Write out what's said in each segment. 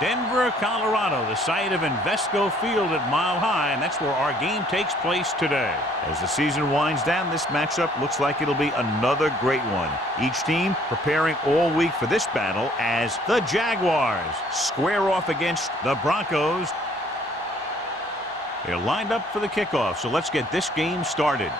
Denver, Colorado, the site of Invesco Field at Mile High, and that's where our game takes place today. As the season winds down, this matchup looks like it'll be another great one. Each team preparing all week for this battle as the Jaguars square off against the Broncos. They're lined up for the kickoff, so let's get this game started.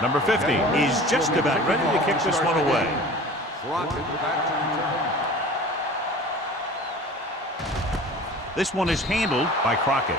Number 50 is just about ready to kick this one away. This one is handled by Crockett.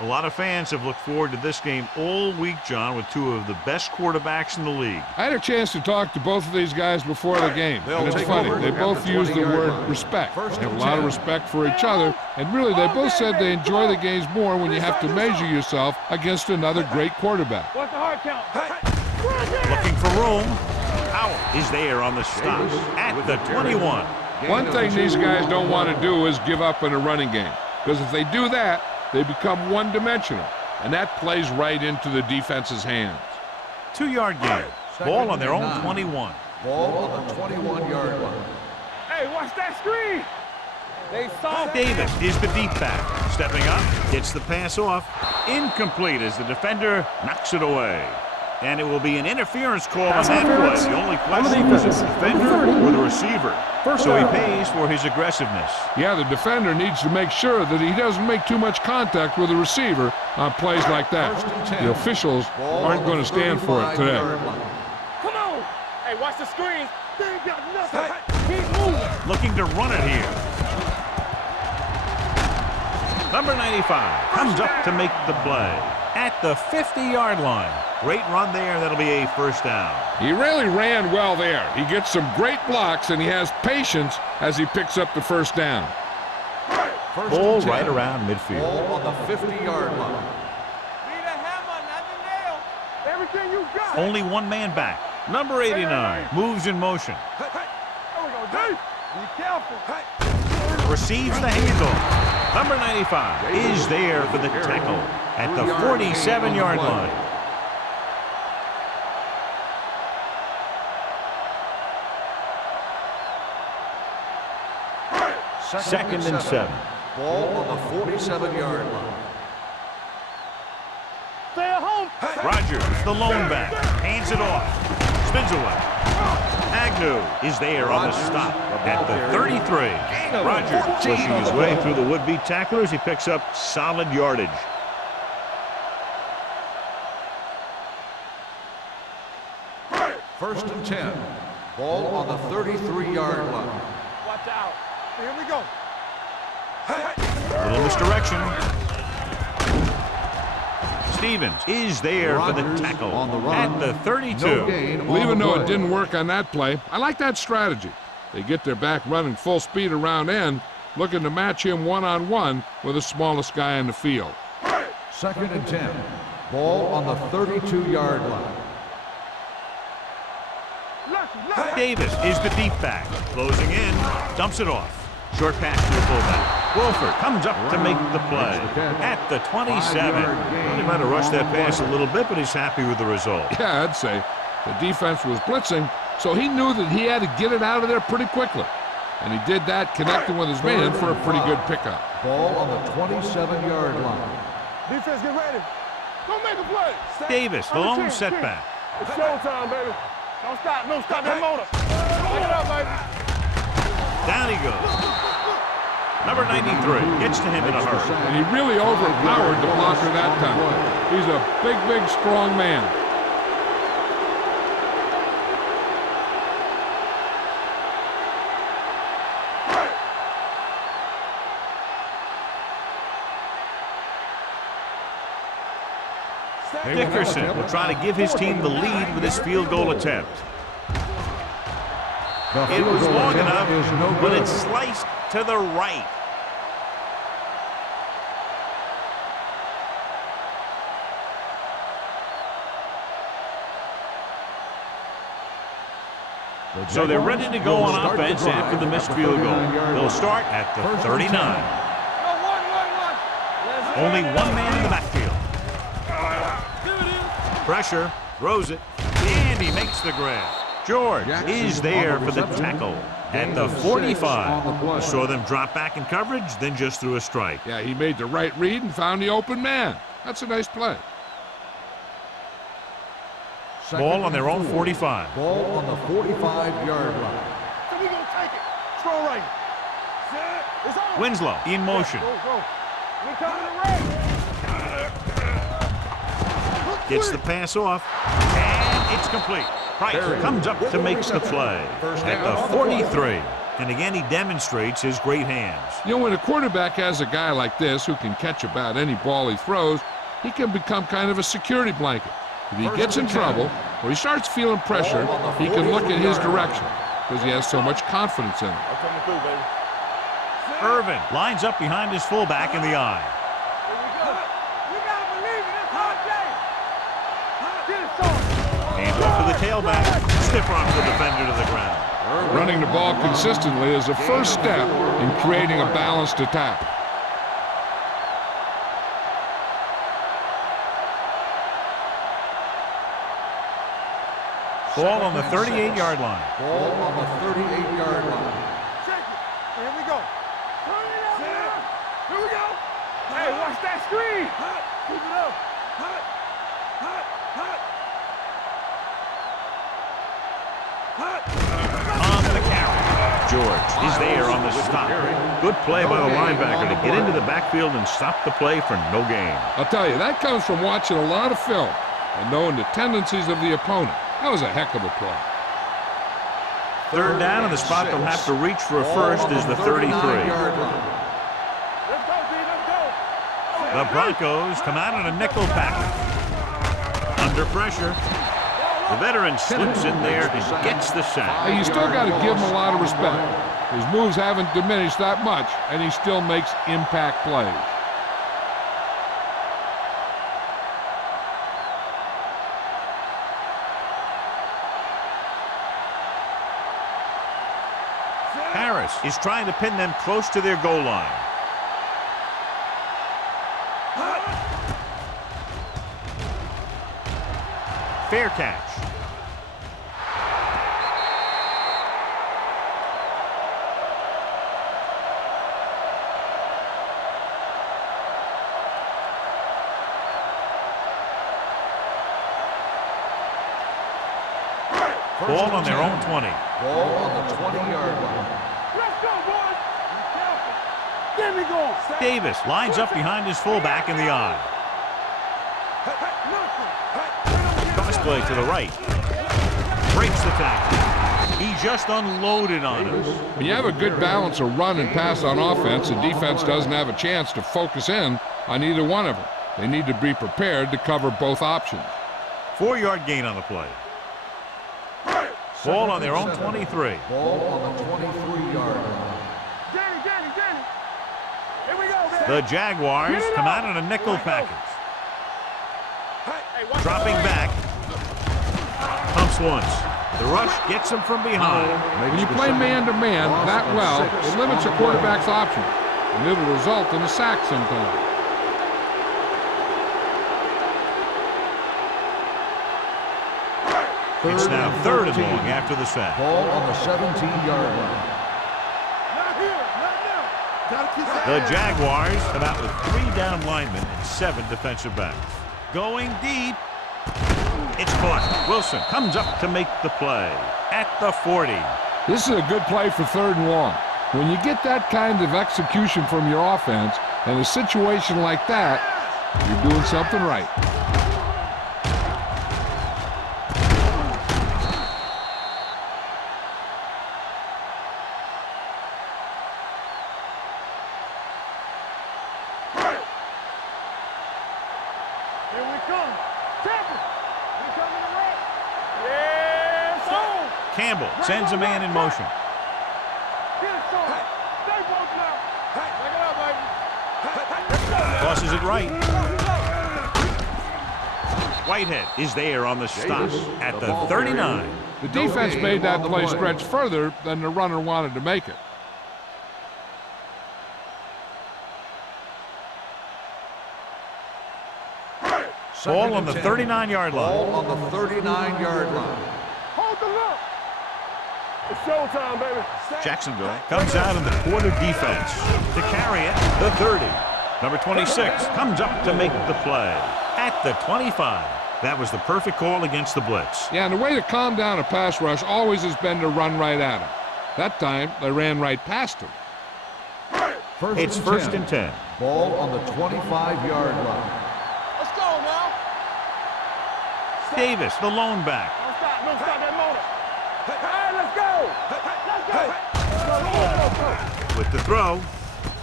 A lot of fans have looked forward to this game all week, John, with two of the best quarterbacks in the league. I had a chance to talk to both of these guys before the game, and it's funny. They both use the word respect. They have a lot of respect for each other, and really they both said they enjoy the games more when you have to measure yourself against another great quarterback. What's the hard count? Looking for room. Howell is there on the stop at the 21. One thing these guys don't want to do is give up in a running game, because if they do that, they become one-dimensional, and that plays right into the defense's hands. 2-yard gain. Ball on their own 21. Ball on the 21-yard line. Hey, watch that screen. They saw Davis is the deep back. Stepping up, gets the pass off. Incomplete as the defender knocks it away. And it will be an interference call on that play. The only question is the defender or the receiver. So he pays for his aggressiveness. Yeah, the defender needs to make sure that he doesn't make too much contact with the receiver on plays like that. The officials aren't going to stand for it today. Come on. Hey, watch the screen. They ain't got nothing. Keep moving. Looking to run it here. Number 95 comes up to make the play at the 50-yard line. Great run there. That'll be a first down. He really ran well there. He gets some great blocks, and he has patience as he picks up the first down. Ball right around midfield. Ball on the 50-yard line. Need a hammer, not the nail. Everything you got. Only one man back. Number 89 moves in motion. There we go, Dave. Be careful. Receives the handoff. Number 95 is there for the tackle at the 47-yard line. Second and 7. Ball on the 47-yard line. Stay at home. Rogers, the lone back, hands it off. Spins away. Agnew is there on the stop at the 33. Rogers pushing his way through the would-be tacklers. He picks up solid yardage. First and 10. Ball on the 33-yard line. Watch out. Here we go. Little misdirection. Stevens is there for the tackle on the run. at the 32. No gain Well, even on the though play. it didn't work on that play, I like that strategy. They get their back running full speed around end, looking to match him one-on-one with the smallest guy in the field. Second and 10. Ball on the 32-yard line. Davis is the deep back. Closing in, dumps it off. Short pass to the fullback. Wolford comes up to make the play at the 27. Well, he might have rushed that pass a little bit, but he's happy with the result. Yeah, I'd say. The defense was blitzing, so he knew that he had to get it out of there pretty quickly. And he did that connecting with his man for a pretty good pickup. Ball on the 27-yard line. Defense, get ready. Don't make a play. Davis, the lone setback. It's showtime, baby. Don't stop. No, stop that motor. Pick it up, baby. Down he goes. Number 93 gets to him in a hurry. And he really overpowered the blocker that time. He's a big, big, strong man. Dickerson will try to give his team the lead with his field goal attempt. It was long enough, but it's sliced to the right. So they're ready to go on offense after the missed field goal. They'll start at the 39. Only one man in the backfield. Pressure, throws it, and he makes the grab. George is there for the tackle at the 45. Saw them drop back in coverage, then just threw a strike. Yeah, he made the right read and found the open man. That's a nice play. Ball on their own 45. Ball on the 45-yard line. So we gonna take it. Throw right. Set. It's on. Winslow in motion. Go. We coming to race. Gets the pass off, and it's complete. Price comes up to make the play at the 43. And again, he demonstrates his great hands. You know, when a quarterback has a guy like this who can catch about any ball he throws, he can become kind of a security blanket. If he gets in trouble or he starts feeling pressure, he can look in his direction because he has so much confidence in him. I'm coming through, baby. Irvin lines up behind his fullback in the eye. Here we go. You gotta believe it. It's hard day. Get it started. Hands off to the tailback. Stiff arms the defender to the ground. Running the ball consistently is the first step in creating a balanced attack. Ball on the 38-yard line. Ball on the 38-yard line. Check it. Here we go. Turn it up. Here we go. Hey, watch that screen. Keep it up. On the carry. George is there on the stop. Good play by the linebacker to get into the backfield and stop the play for no gain. I'll tell you, that comes from watching a lot of film and knowing the tendencies of the opponent. That was a heck of a play. Third down, and the spot they'll have to reach for a first is the 33. Let's go, D. Let's go. The Broncos come out in a nickel package. Under pressure. The veteran slips in there and gets the sack. Hey, you still got to give him a lot of respect. His moves haven't diminished that much, and he still makes impact plays. Harris is trying to pin them close to their goal line. Fair catch. Ball on their own 20. Ball on the 20-yard line. Let's go, boys. Be careful. Get me going. Davis lines up behind his fullback in the eye. Cross play to the right. Breaks the tackle. He just unloaded on us. When you have a good balance of run and pass on offense, the defense doesn't have a chance to focus in on either one of them. They need to be prepared to cover both options. 4-yard gain on the play. Ball on their own 23. Ball on the 23-yard line. Danny. Here we go, man. The Jaguars come out in a nickel package. Hey, watch Dropping the back. Pumps once. The rush gets him from behind. When you play man-to-man that well, it limits a quarterback's options, and it'll result in a sack sometimes. It's now third and long after the sack. Ball on the 17-yard line. Not here. Not now. Gotta keep that. The Jaguars come out with 3 down linemen and 7 defensive backs. Going deep. It's caught. Wilson comes up to make the play at the 40. This is a good play for third and long. When you get that kind of execution from your offense in a situation like that, you're doing something right. Here we come. Temple. We coming to right. Yes, sir. Campbell sends a man in motion. Get it, son. Stay both now. Check it out, baby. Let's go. Tosses it right. Whitehead is there on the stop at the 39. The defense made that play stretch further than the runner wanted to make it. Ball on the 39-yard line. Ball on the 39-yard line. Hold the look. It's showtime, baby. Jacksonville comes out in the quarter defense to carry it, the 30. Number 26 comes up to make the play at the 25. That was the perfect call against the blitz. Yeah, and the way to calm down a pass rush always has been to run right at him. That time, they ran right past him. It's first and 10. Ball on the 25-yard line. Let's go now. Davis, the lone back. Don't stop that motor. Hey, let's go. Let's go. With the throw,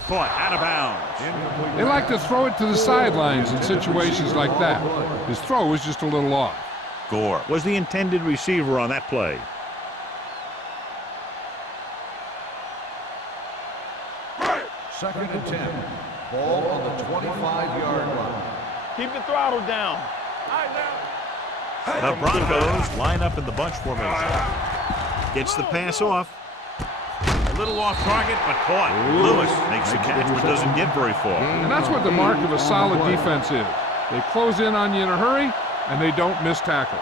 caught out of bounds. They like to throw it to the sidelines in situations like that. His throw was just a little off. Gore was the intended receiver on that play. Second and 10. Ball on the 25-yard line. Keep the throttle down. All right, now. The Broncos line up in the bunch formation. Gets the pass off. A little off target, but caught. Lewis makes the catch, but doesn't get very far. And that's what the mark of a solid defense is. They close in on you in a hurry, and they don't miss tackle.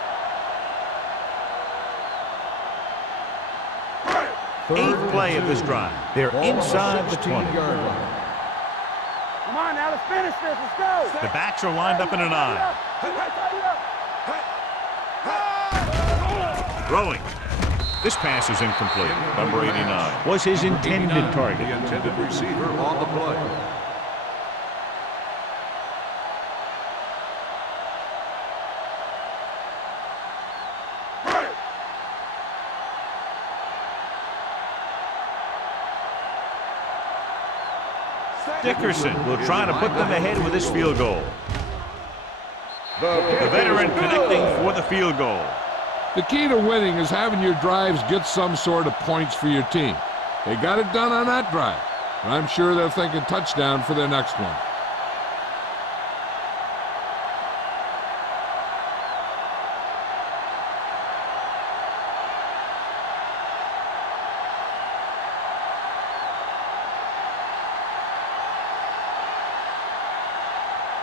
Eighth play of this drive. They're inside the 20. Come on now, let's finish this. Let's go. The backs are lined up in an eye. Throwing. This pass is incomplete. Number 89 was his intended target. The intended receiver on the play. Dickerson will try to put them ahead with his field goal. The veteran connecting for the field goal. The key to winning is having your drives get some sort of points for your team. They got it done on that drive, and I'm sure they're thinking touchdown for their next one.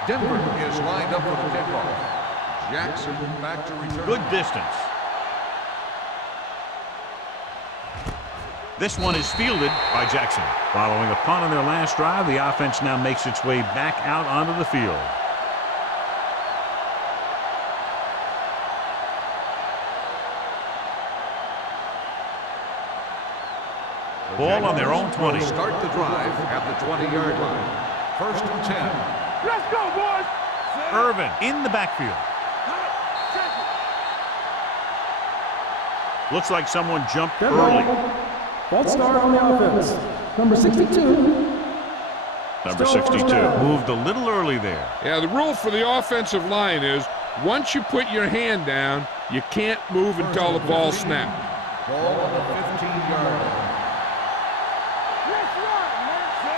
Denver is lined up for the kickoff. Jackson back to return. Good distance. This one is fielded by Jackson. Following a punt on their last drive, the offense now makes its way back out onto the field. Ball on their own 20. Start the drive at the 20-yard line. First and 10. Let's go, boys. Irvin in the backfield. Looks like someone jumped early. False start on the offense. Number 62. Number 62 moved a little early there. Yeah, the rule for the offensive line is once you put your hand down, you can't move until the ball snaps. Ball on the 15-yard line.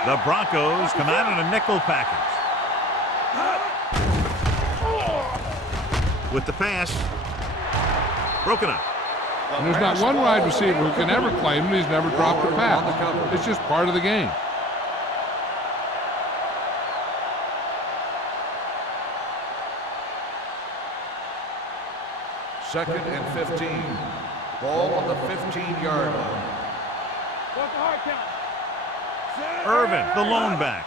The Broncos come out in a nickel package. With the pass, broken up. And there's not one wide receiver who can ever claim that he's never dropped a pass. It's just part of the game. Second and 15. Ball on the 15-yard line. What's the hard count? Irvin, the lone back.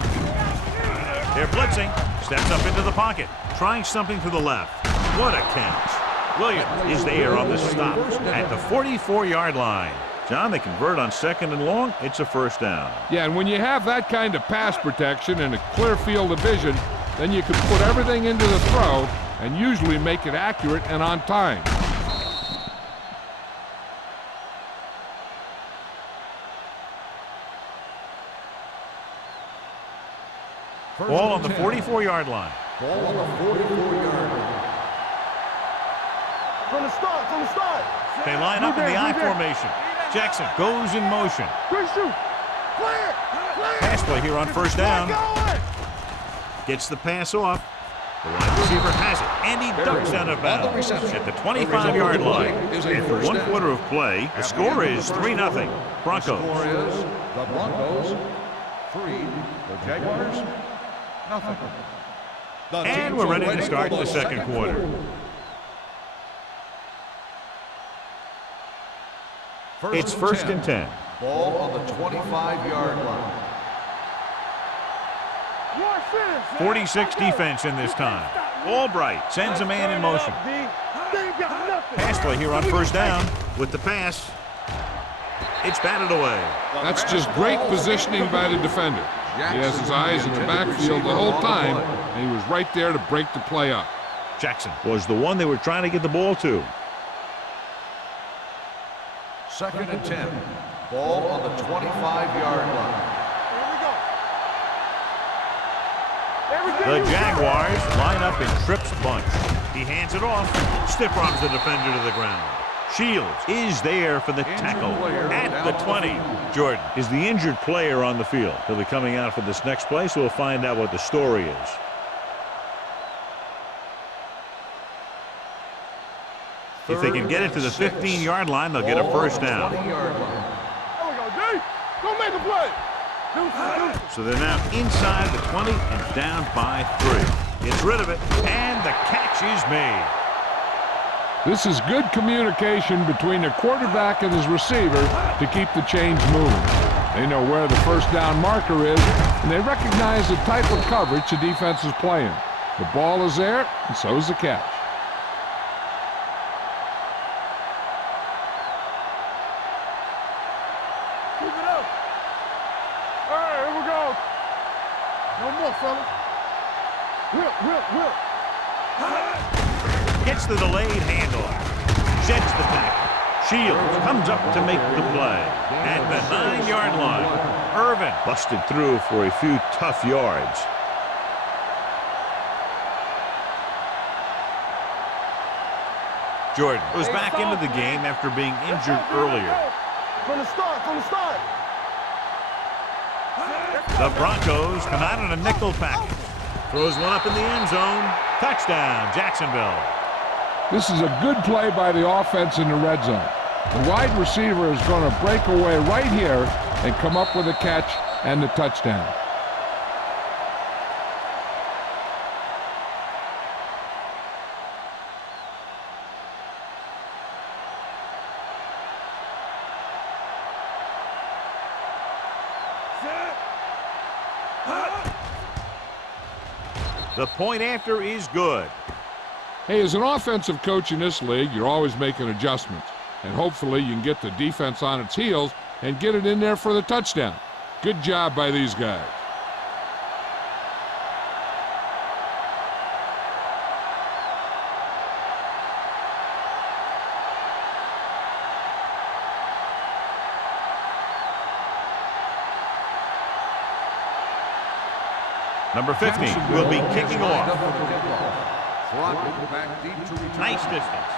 They're blitzing. Steps up into the pocket. Trying something to the left. What a catch. Williams is there on the stop at the 44-yard line. John, they convert on second and long. It's a first down. Yeah, and when you have that kind of pass protection and a clear field of vision, then you can put everything into the throw and usually make it accurate and on time. Ball on the 44-yard line. Ball on the 44-yard line. From the start. They line up in the I formation. Jackson goes in motion. Quick shoot. Clear. Pass play here on first down. Gets the pass off. The wide receiver has it, and he ducks out of bounds at the 25-yard line. And for one quarter of play, the score is 3-0. Broncos. The score is the Broncos 3, the Jaguars nothing. And we're ready to start the second quarter. It's first and 10. Ball on the 25-yard line. 46 defense in this time. Albright sends a man in motion. Pass play here on first down with the pass. It's batted away. That's just great positioning by the defender. He has his eyes in the backfield the whole time, and he was right there to break the play up. Jackson was the one they were trying to get the ball to. Second and 10. Ball on the 25-yard line. The Jaguars line up in trips bunch. He hands it off, stiff arms the defender to the ground. Shields is there for the tackle at the 20. Jordan is the injured player on the field. He'll be coming out for this next play, so we'll find out what the story is. If they can get it to the 15-yard line, they'll get a first down. Don't make a play. So they're now inside the 20 and down by 3. Gets rid of it, and the catch is made. This is good communication between the quarterback and his receiver to keep the chains moving. They know where the first down marker is, and they recognize the type of coverage the defense is playing. The ball is there, and so is the catch. Keep it up. All right, here we go. No more, fellas. Whip. Gets the delayed handoff. Sheds the tackle. Shields comes up to make the play. At the 9-yard line, Irvin busted through for a few tough yards. Jordan was back into the game after being injured earlier. From the start. The Broncos come out in a nickel package. Throws one up in the end zone. Touchdown, Jacksonville. This is a good play by the offense in the red zone. The wide receiver is going to break away right here and come up with a catch and the touchdown. The point after is good. Hey, as an offensive coach in this league, you're always making adjustments. And hopefully you can get the defense on its heels and get it in there for the touchdown. Good job by these guys. Number 15 will be kicking off. Nice distance.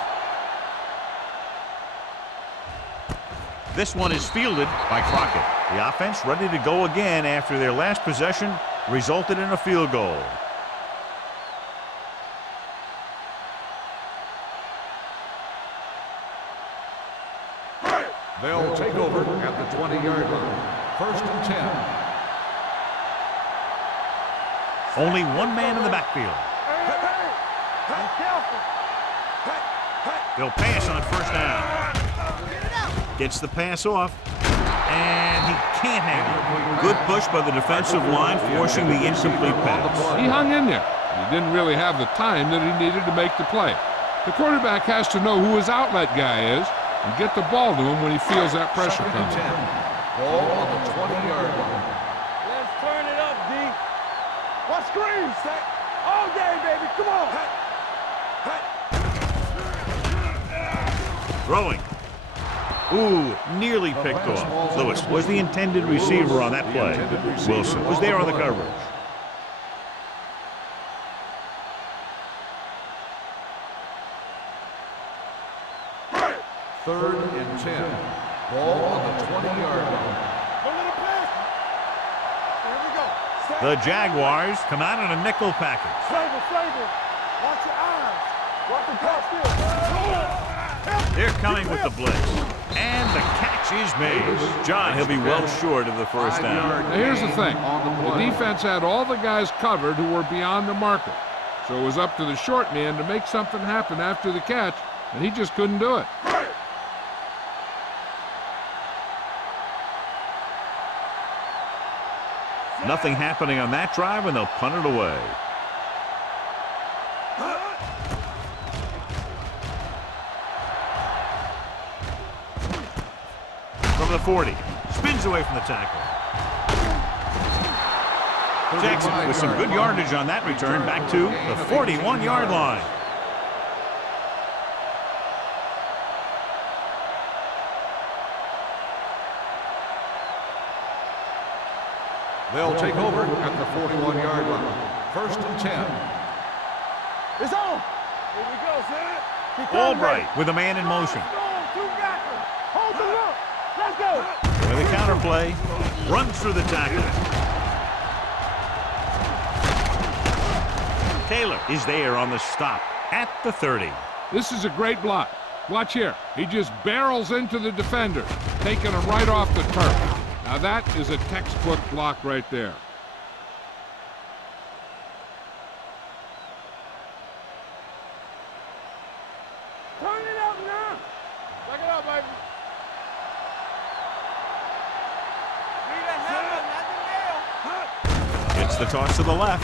This one is fielded by Crockett. The offense ready to go again after their last possession resulted in a field goal. They'll take over at the 20-yard line. First and 10. Only one man in the backfield. They'll pass on first down. Gets the pass off, and he can't handle it. Good push by the defensive line, forcing the incomplete pass. He hung in there. He didn't really have the time that he needed to make the play. The quarterback has to know who his outlet guy is and get the ball to him when he feels that pressure coming. Ball on the 20-yard line. Let's turn it up, D. What screams? All day, baby. Come on. Throwing. Ooh, nearly picked off. Lewis was the intended receiver on that play. Wilson was there on the coverage. Third and 10. Ball on the 20-yard line. Don't let him pass. Here we go. The Jaguars come out in a nickel package. Flavor. Watch your eyes. Watch the catch. They're coming with the blitz. And the catch is made. John, he'll be well short of the first down. Now here's the thing. The defense had all the guys covered who were beyond the marker. So it was up to the short man to make something happen after the catch, and he just couldn't do it. Nothing happening on that drive, and they'll punt it away. From the 40. Spins away from the tackle. Jackson with some good yardage on that return back to the 41-yard line. They'll take over at the 41-yard line. 1st and 10. It's on. Here we go, son. Albright with a man in motion. Hold the look. Let's go. With a counterplay, runs through the tackle. Taylor is there on the stop at the 30. This is a great block. Watch here. He just barrels into the defender, taking him right off the turf. Now that is a textbook block right there. Turn it up now. Back it up, baby. Gets the toss to the left.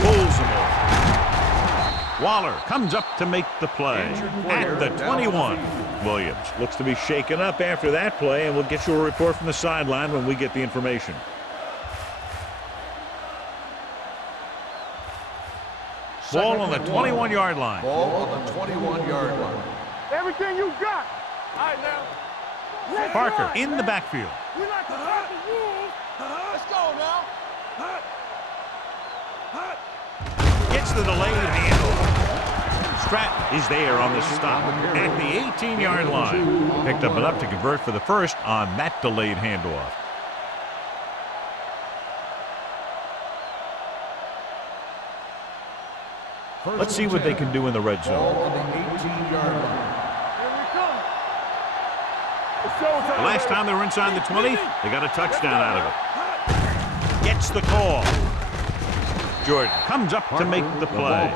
Pulls him off. Waller comes up to make the play at the 21. Williams looks to be shaken up after that play, and we'll get you a report from the sideline when we get the information. Ball on the 21-yard line. Ball on the 21-yard line. Everything you got. All right, now. Let's Parker run, in man. the backfield. We like to run the rules. Let's go now. Gets the delayed handoff. Stratton is there on the stop at the 18-yard line. Picked up enough to convert for the first on that delayed handoff. Let's see what they can do in the red Ball zone. on the 18-yard line. Here we come. It's showtime. The last time they were inside the 20, they got a touchdown out of it. Gets the call. Jordan comes up to make the play.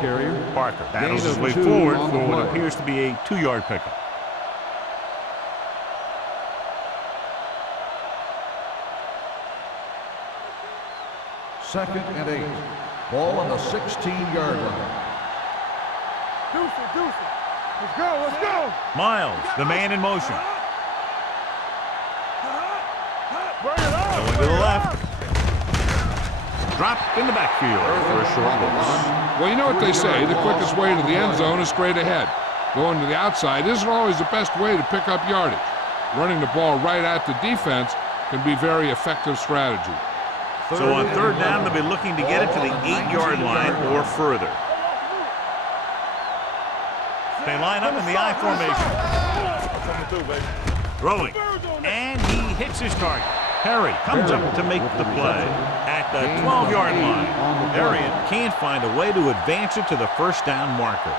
Parker battles his way forward for what appears to be a 2-yard pickup. Second and 8. Ball on the 16-yard line. Deuce it. Let's go. Miles, the man in motion. Bring it on. Going to the left. Dropped in the backfield for a short loss. Well, you know what they say, the quickest way to the end zone is straight ahead. Going to the outside isn't always the best way to pick up yardage. Running the ball right at the defense can be very effective strategy. So on 3rd down, they'll be looking to get it to the 8-yard line or further. They line up in the I formation. Throwing. And he hits his target. Perry comes up to make the play at the 12-yard line. Arian can't find a way to advance it to the 1st down marker.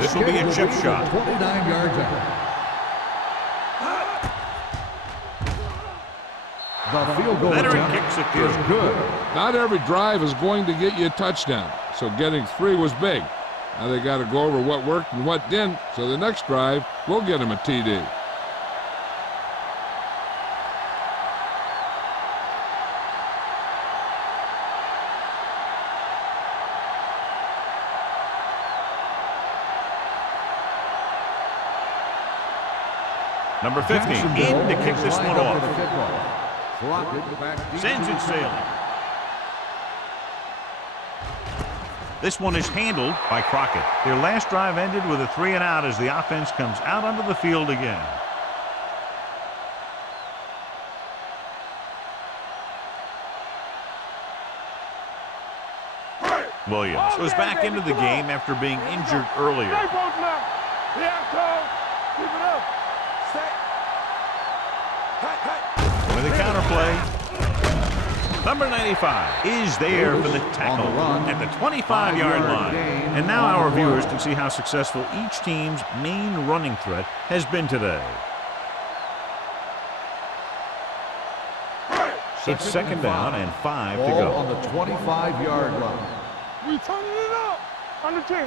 This will be a chip shot. 29 yards out. The field goal Veteran attempt kicks it is through. good. Not every drive is going to get you a touchdown, so getting 3 was big. Now they got to go over what worked and what didn't, so the next drive will get them a TD. Number 50 in to kick this one off. Sends it sailing. This one is handled by Crockett. Their last drive ended with a 3-and-out as the offense comes out onto the field again. Williams goes back into the game after being injured earlier. Stay both now. Yeah, Cole. Keep it up. Stay. With a counterplay. Number 95 is there for the tackle at the 25-yard line. And now our viewers can see how successful each team's main running threat has been today. It's second down and 5 to Ball go. on the 25-yard line. We turning it up. Under 10.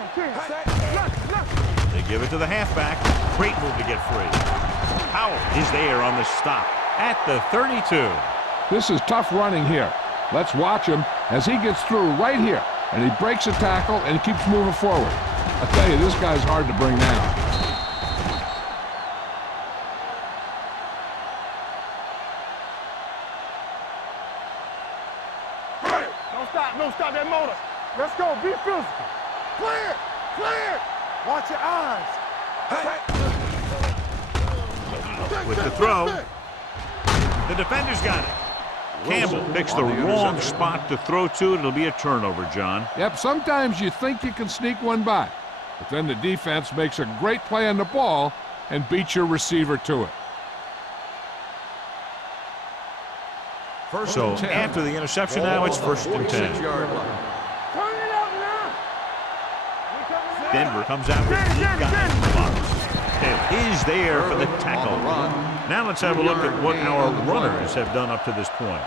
Left. They give it to the halfback. Great move to get free. Howell is there on the stop at the 32. This is tough running here. Let's watch him as he gets through right here. And he breaks a tackle and he keeps moving forward. I tell you, this guy's hard to bring down. Don't stop that motor. Let's go. Be physical. Clear. Watch your eyes. With the throw. The defender's got it. Campbell picks the wrong spot to throw to. It'll be a turnover, John. Yep, sometimes you think you can sneak one by. But then the defense makes a great play on the ball and beats your receiver to it. So after the interception now, it's first and 10. Turn it up now. Denver comes out with 8 guys in the box. Taylor is there for the tackle. Now let's have a look at what our runners have done up to this point.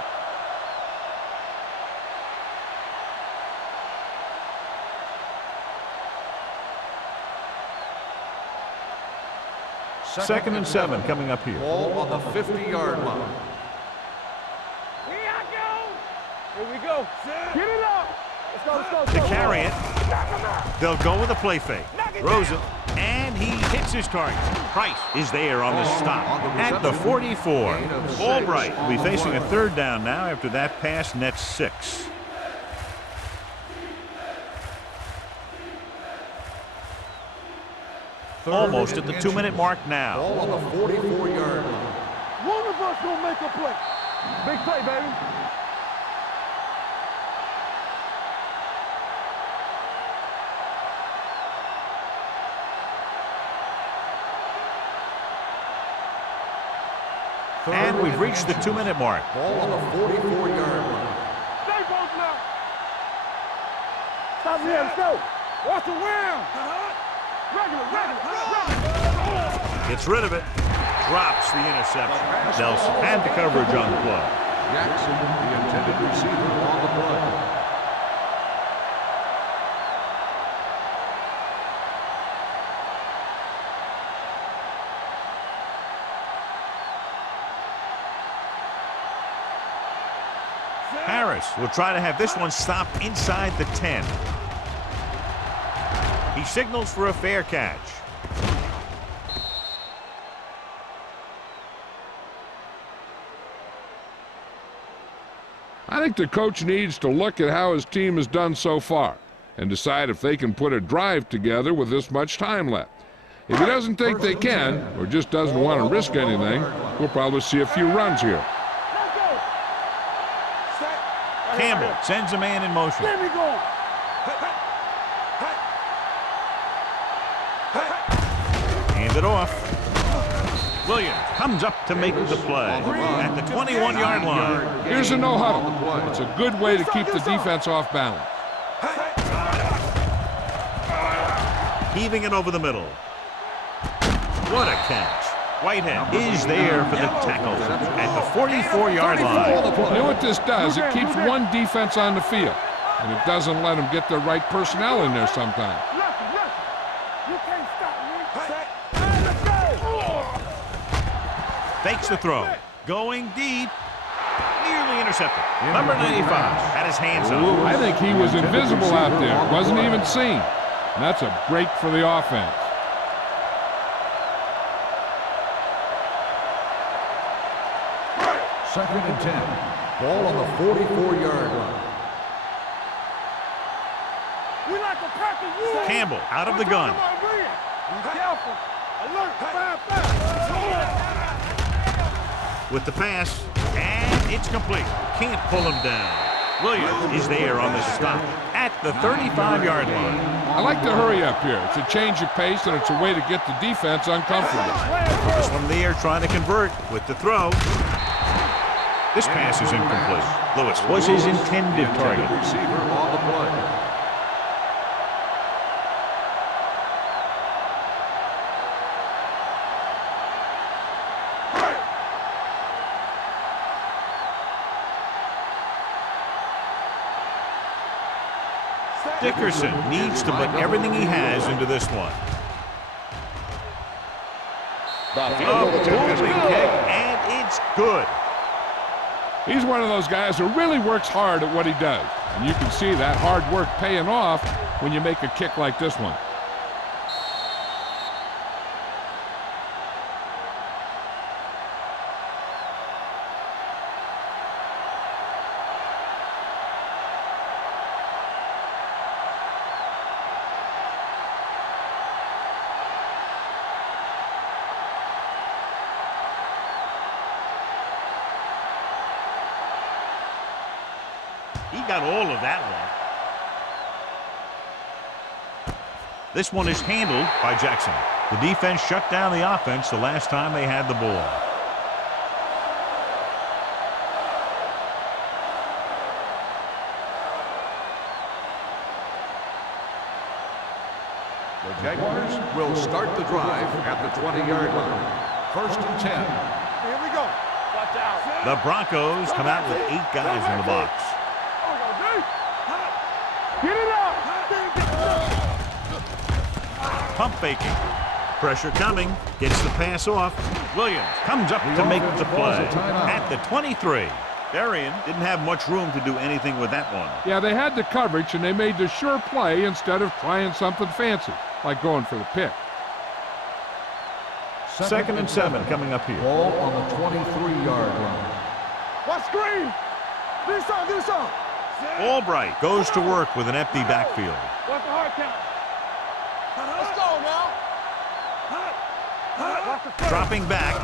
Second and 7 coming up here. Ball on the 50-yard line. Here I go. Here we go. Get it up. Let's go. To carry it, they'll go with a play fake. Throws it, and he hits his target. Price is there on the stop at the 44. Albright will be facing a third down now after that pass nets 6. Almost at the 2-minute mark now. Ball on the 44-yard line. One of us gonna make a play. Big play, baby. And we've reached the 2-minute mark. Ball on the 44-yard line. Stay both now. Stop here. Let's go. Watch around. Regular. Gets rid of it. Drops the interception. Nelson had the coverage on the play. Jackson, the intended receiver on the play. Harris will try to have this one stopped inside the 10. He signals for a fair catch. I think the coach needs to look at how his team has done so far and decide if they can put a drive together with this much time left. If he doesn't think they can, or just doesn't want to risk anything, we'll probably see a few runs here. Campbell sends a man in motion. Let me go. Hand it off. Williams comes up to make the play at the 21-yard line. Here's a no huddle. It's a good way to keep the defense off balance. Heaving it over the middle. What a catch. Whitehead is there for the tackle at the 44-yard line. You know what this does? It keeps one defense on the field, and it doesn't let them get the right personnel in there sometimes. You can't stop me. Let's go. Fakes the throw. Going deep. Nearly intercepted. Number 95 had his hands up. I think he was invisible out there. Wasn't even seen. And that's a break for the offense. Second and 10. Ball on the 44-yard line. We like a pack of wolves. Campbell out of the gun. Be careful. Alert. Fire. With the pass, and it's complete. Can't pull him down. Williams is there on the stop at the 35-yard line. I like to hurry up here. It's a change of pace, and it's a way to get the defense uncomfortable. This one there trying to convert with the throw. This pass is incomplete. Lewis was his intended target. Receiver on the play. Dickerson needs to put everything he has into this one. A booming kick, and it's good. He's one of those guys who really works hard at what he does. And you can see that hard work paying off when you make a kick like this one. He got all of that one. This one is handled by Jackson. The defense shut down the offense the last time they had the ball. The Jaguars will start the drive at the 20-yard line. 1st and 10. Here we go. Watch out. The Broncos come out with 8 guys in the box. Get it up. Pump faking. Pressure coming. Gets the pass off. Williams comes up to make the play. At the 23. Darian didn't have much room to do anything with that one. Yeah, they had the coverage, and they made the sure play instead of trying something fancy, like going for the pick. 2nd and 7 coming up here. Ball on the 23-yard line. Watch screen. This on. Albright goes to work with an empty backfield. Watch the hard count. Let's go now. Dropping back.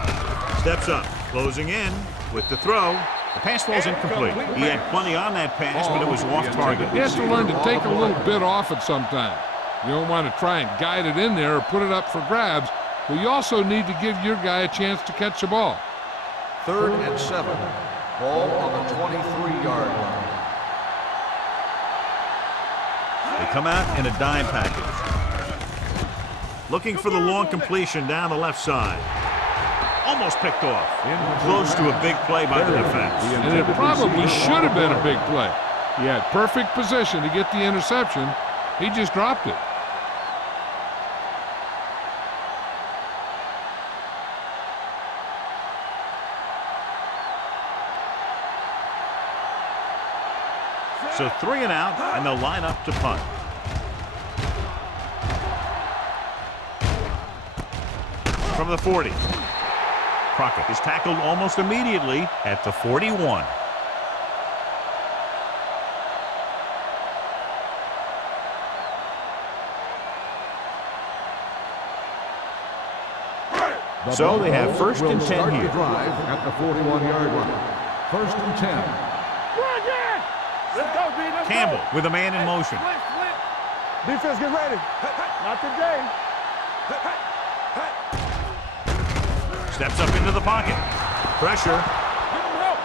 Steps up. Closing in with the throw. The pass falls incomplete. He had plenty on that pass, but it was off target. He has to learn to take a little bit off it sometimes. You don't want to try and guide it in there or put it up for grabs, but you also need to give your guy a chance to catch the ball. 3rd and 7. Ball on the 23-yard line. They come out in a dime package. Looking for the long completion down the left side. Almost picked off. Close to a big play by the defense. And it probably should have been a big play. He had perfect position to get the interception. He just dropped it. So 3 and out, and they'll line up to punt. From the 40. Crockett is tackled almost immediately at the 41. So they have 1st and 10 here. Drive at the 41-yard line. 1st and 10. Let's go, B. Let's Campbell go. with a man in motion. Split. Defense, get ready. Not today. Steps up into the pocket. Pressure. Give him help.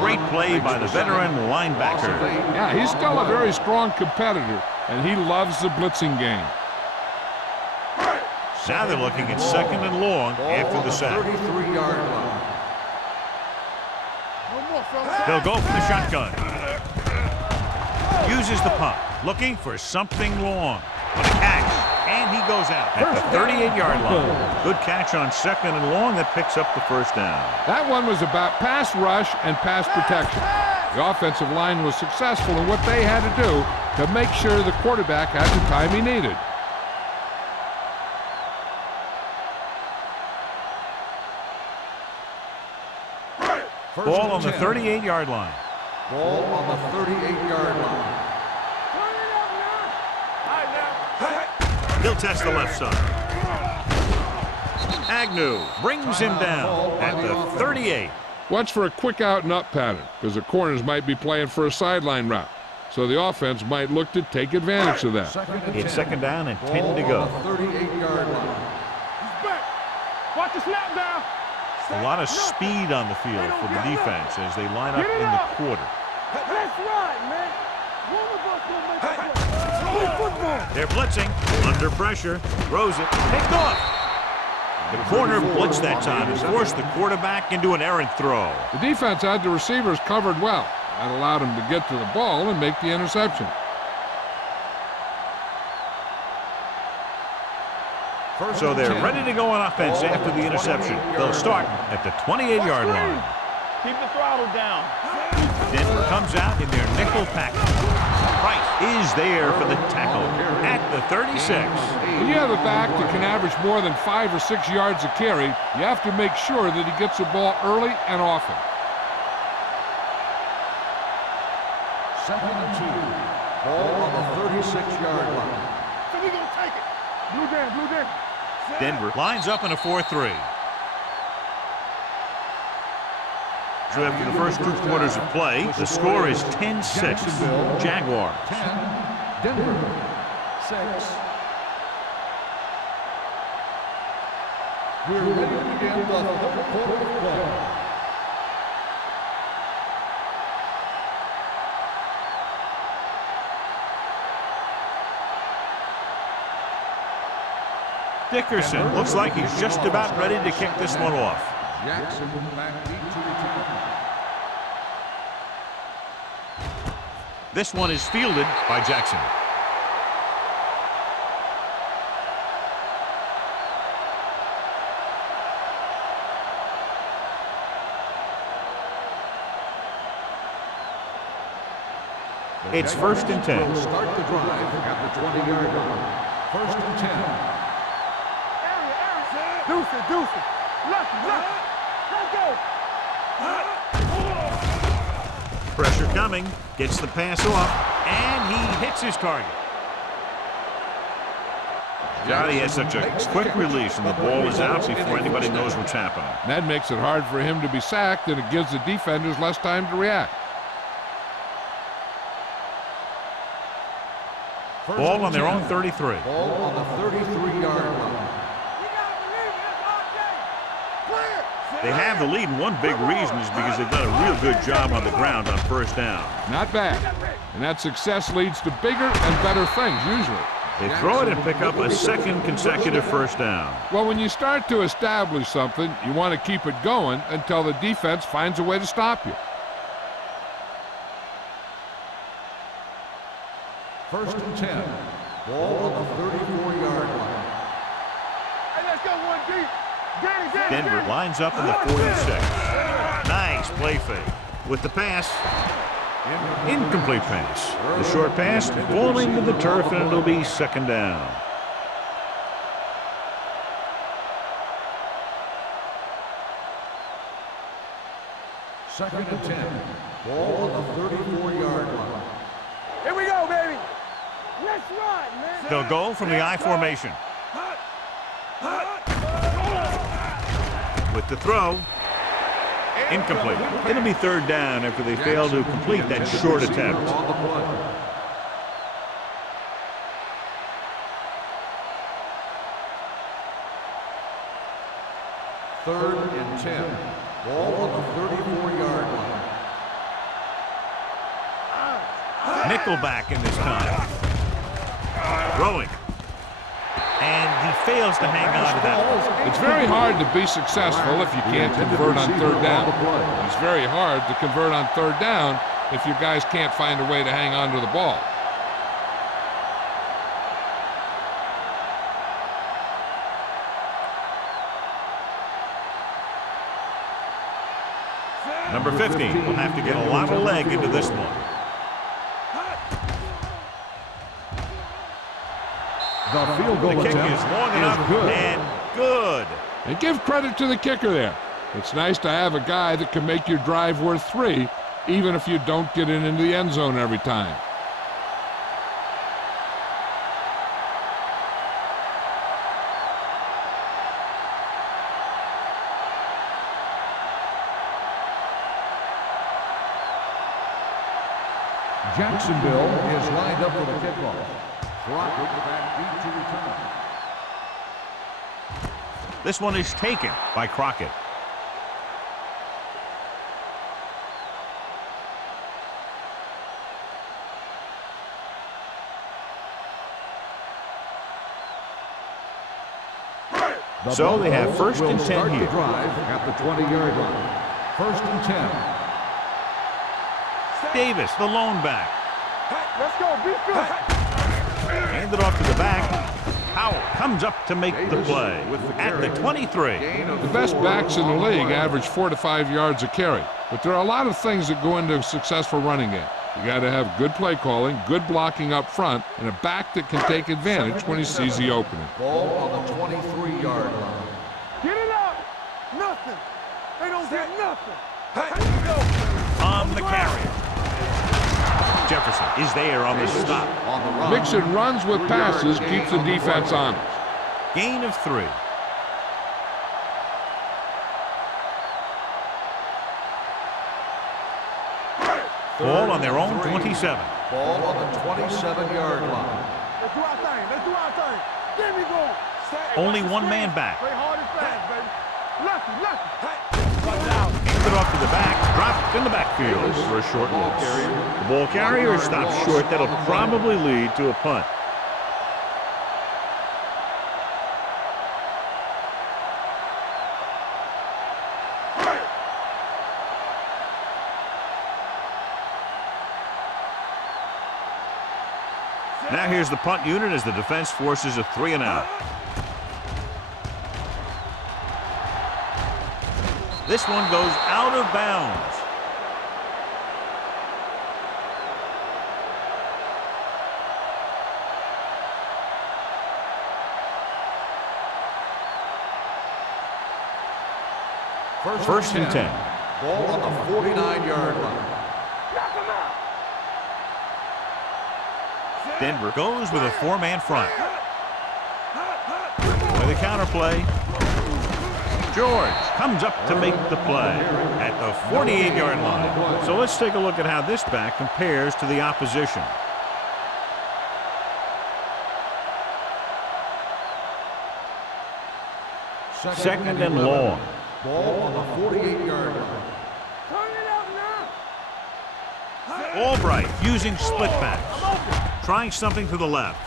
Great play by the veteran linebacker. Yeah, he's still a very strong competitor, and he loves the blitzing game. Now they're looking at 2nd and long after the sack. 33-yard line. No more, fellas. They'll go for the shotgun. Uses the pump. Looking for something long. What a catch. And he goes out at the 38-yard line. Good catch on 2nd and long that picks up the 1st down. That one was about pass rush and pass protection. The offensive line was successful in what they had to do to make sure the quarterback had the time he needed. Ball on the 38-yard line. Ball on the 38-yard line. He'll test the left side. Agnew brings him down at the 38. Watch for a quick out and up pattern, because the corners might be playing for a sideline route. So the offense might look to take advantage of that. It's second down and 10 to Ball go. on the 38-yard line. He's back. Watch the snap down. A lot of speed on the field for the defense as they line up in the quarter. Let's ride, man. One of us will make a play. Play football. They're blitzing, under pressure, throws it, picked off. The corner blitz that time has forced the quarterback into an errant throw. The defense had the receivers covered well. That allowed him to get to the ball and make the interception. So they're ready to go on offense after the interception. They'll start at the 28-yard line. Keep the throttle down. Denver comes out in their nickel package. Price is there for the tackle at the 36. When you have a back that can average more than 5 or 6 yards a carry, you have to make sure that he gets the ball early and often. Second and 2. Ball on the 36-yard line. So we're going to take it. Blue down, blue down. Denver lines up in a 4-3. So after the first 2 quarters of play, the score is 10-6. Jaguars. 10, Denver. 6. We're ready to begin the third quarter of play. Dickerson looks like he's just about ready to kick this one off. Jackson back deep to return. This one is fielded by Jackson. It's first and 10. Will start the drive at the 20-yard line. First and 10. Deuce it, deuce it. Lucky, lucky. Let's go. Pressure coming, gets the pass off, and he hits his target. Johnny has such a quick release, and the ball is out before anybody knows what's happening. That makes it hard for him to be sacked, and it gives the defenders less time to react. Ball on their own 33. Ball on the 33-yard line. They have the lead, and one big reason is because they've done a real good job on the ground on first down. Not bad. And that success leads to bigger and better things, usually. They throw it and pick up a second consecutive first down. Well, when you start to establish something, you want to keep it going until the defense finds a way to stop you. First and 10. Ball on the 34-yard line. Hey, let's go one deep. Denver lines up in the 46. Nice play fake. With the pass, incomplete pass. The short pass falling to the turf, and it'll be second down. Second and 10. Ball on the 34-yard line. Here we go, baby. Let's ride, man. They'll go from the I formation. With the throw, incomplete. It'll be third down after they fail to complete that short attempt. On the play. Third and 10. Ball on the 34-yard line. Nickelback in this time. Throwing. And he fails to hang on to that. It's very hard to be successful if you can't convert on third down. It's very hard to convert on third down if your guys can't find a way to hang on to the ball. Number 15 will have to get a lot of leg into this one. The field goal The kick attempt is long enough good. and good. And give credit to the kicker there. It's nice to have a guy that can make your drive worth 3, even if you don't get it into the end zone every time. Jacksonville is lined up for the kickoff. Crockett back deep to return. This one is taken by Crockett. So they have first and 10 here. Drive at the 20-yard line. First and 10. Davis, the lone back. Let's go. Be good. Hand it off to the back. Howell comes up to make the play at the 23. The best backs in the league average 4 to 5 yards a carry. But there are a lot of things that go into a successful running game. You got to have good play calling, good blocking up front, and a back that can take advantage when he sees the opening. Ball on the 23-yard line. Get it up. Nothing. They don't get nothing. On the carry. Jefferson is there on the stop. On the run. Mixon runs with passes, keeps the defense honest. Gain of 3. Ball on their own 27. Ball on the 27-yard line. Let's do our thing. Let's do our thing. Get me going. Only one man back. Play hard and fast, baby. Lucky. Hands it off to the back. Dropped in the backfield for a short loss. The ball carrier stops short. That'll probably lead to a punt. Now here's the punt unit as the defense forces a 3 and out. This one goes out of bounds. First and 10. Ball on the 49-yard line. Denver goes with a 4-man front. With a counter play. George comes up to make the play at the 48-yard line. So let's take a look at how this back compares to the opposition. Second and long. Ball on the 48-yard line. Turn it up now. Albright using split backs. Trying something to the left.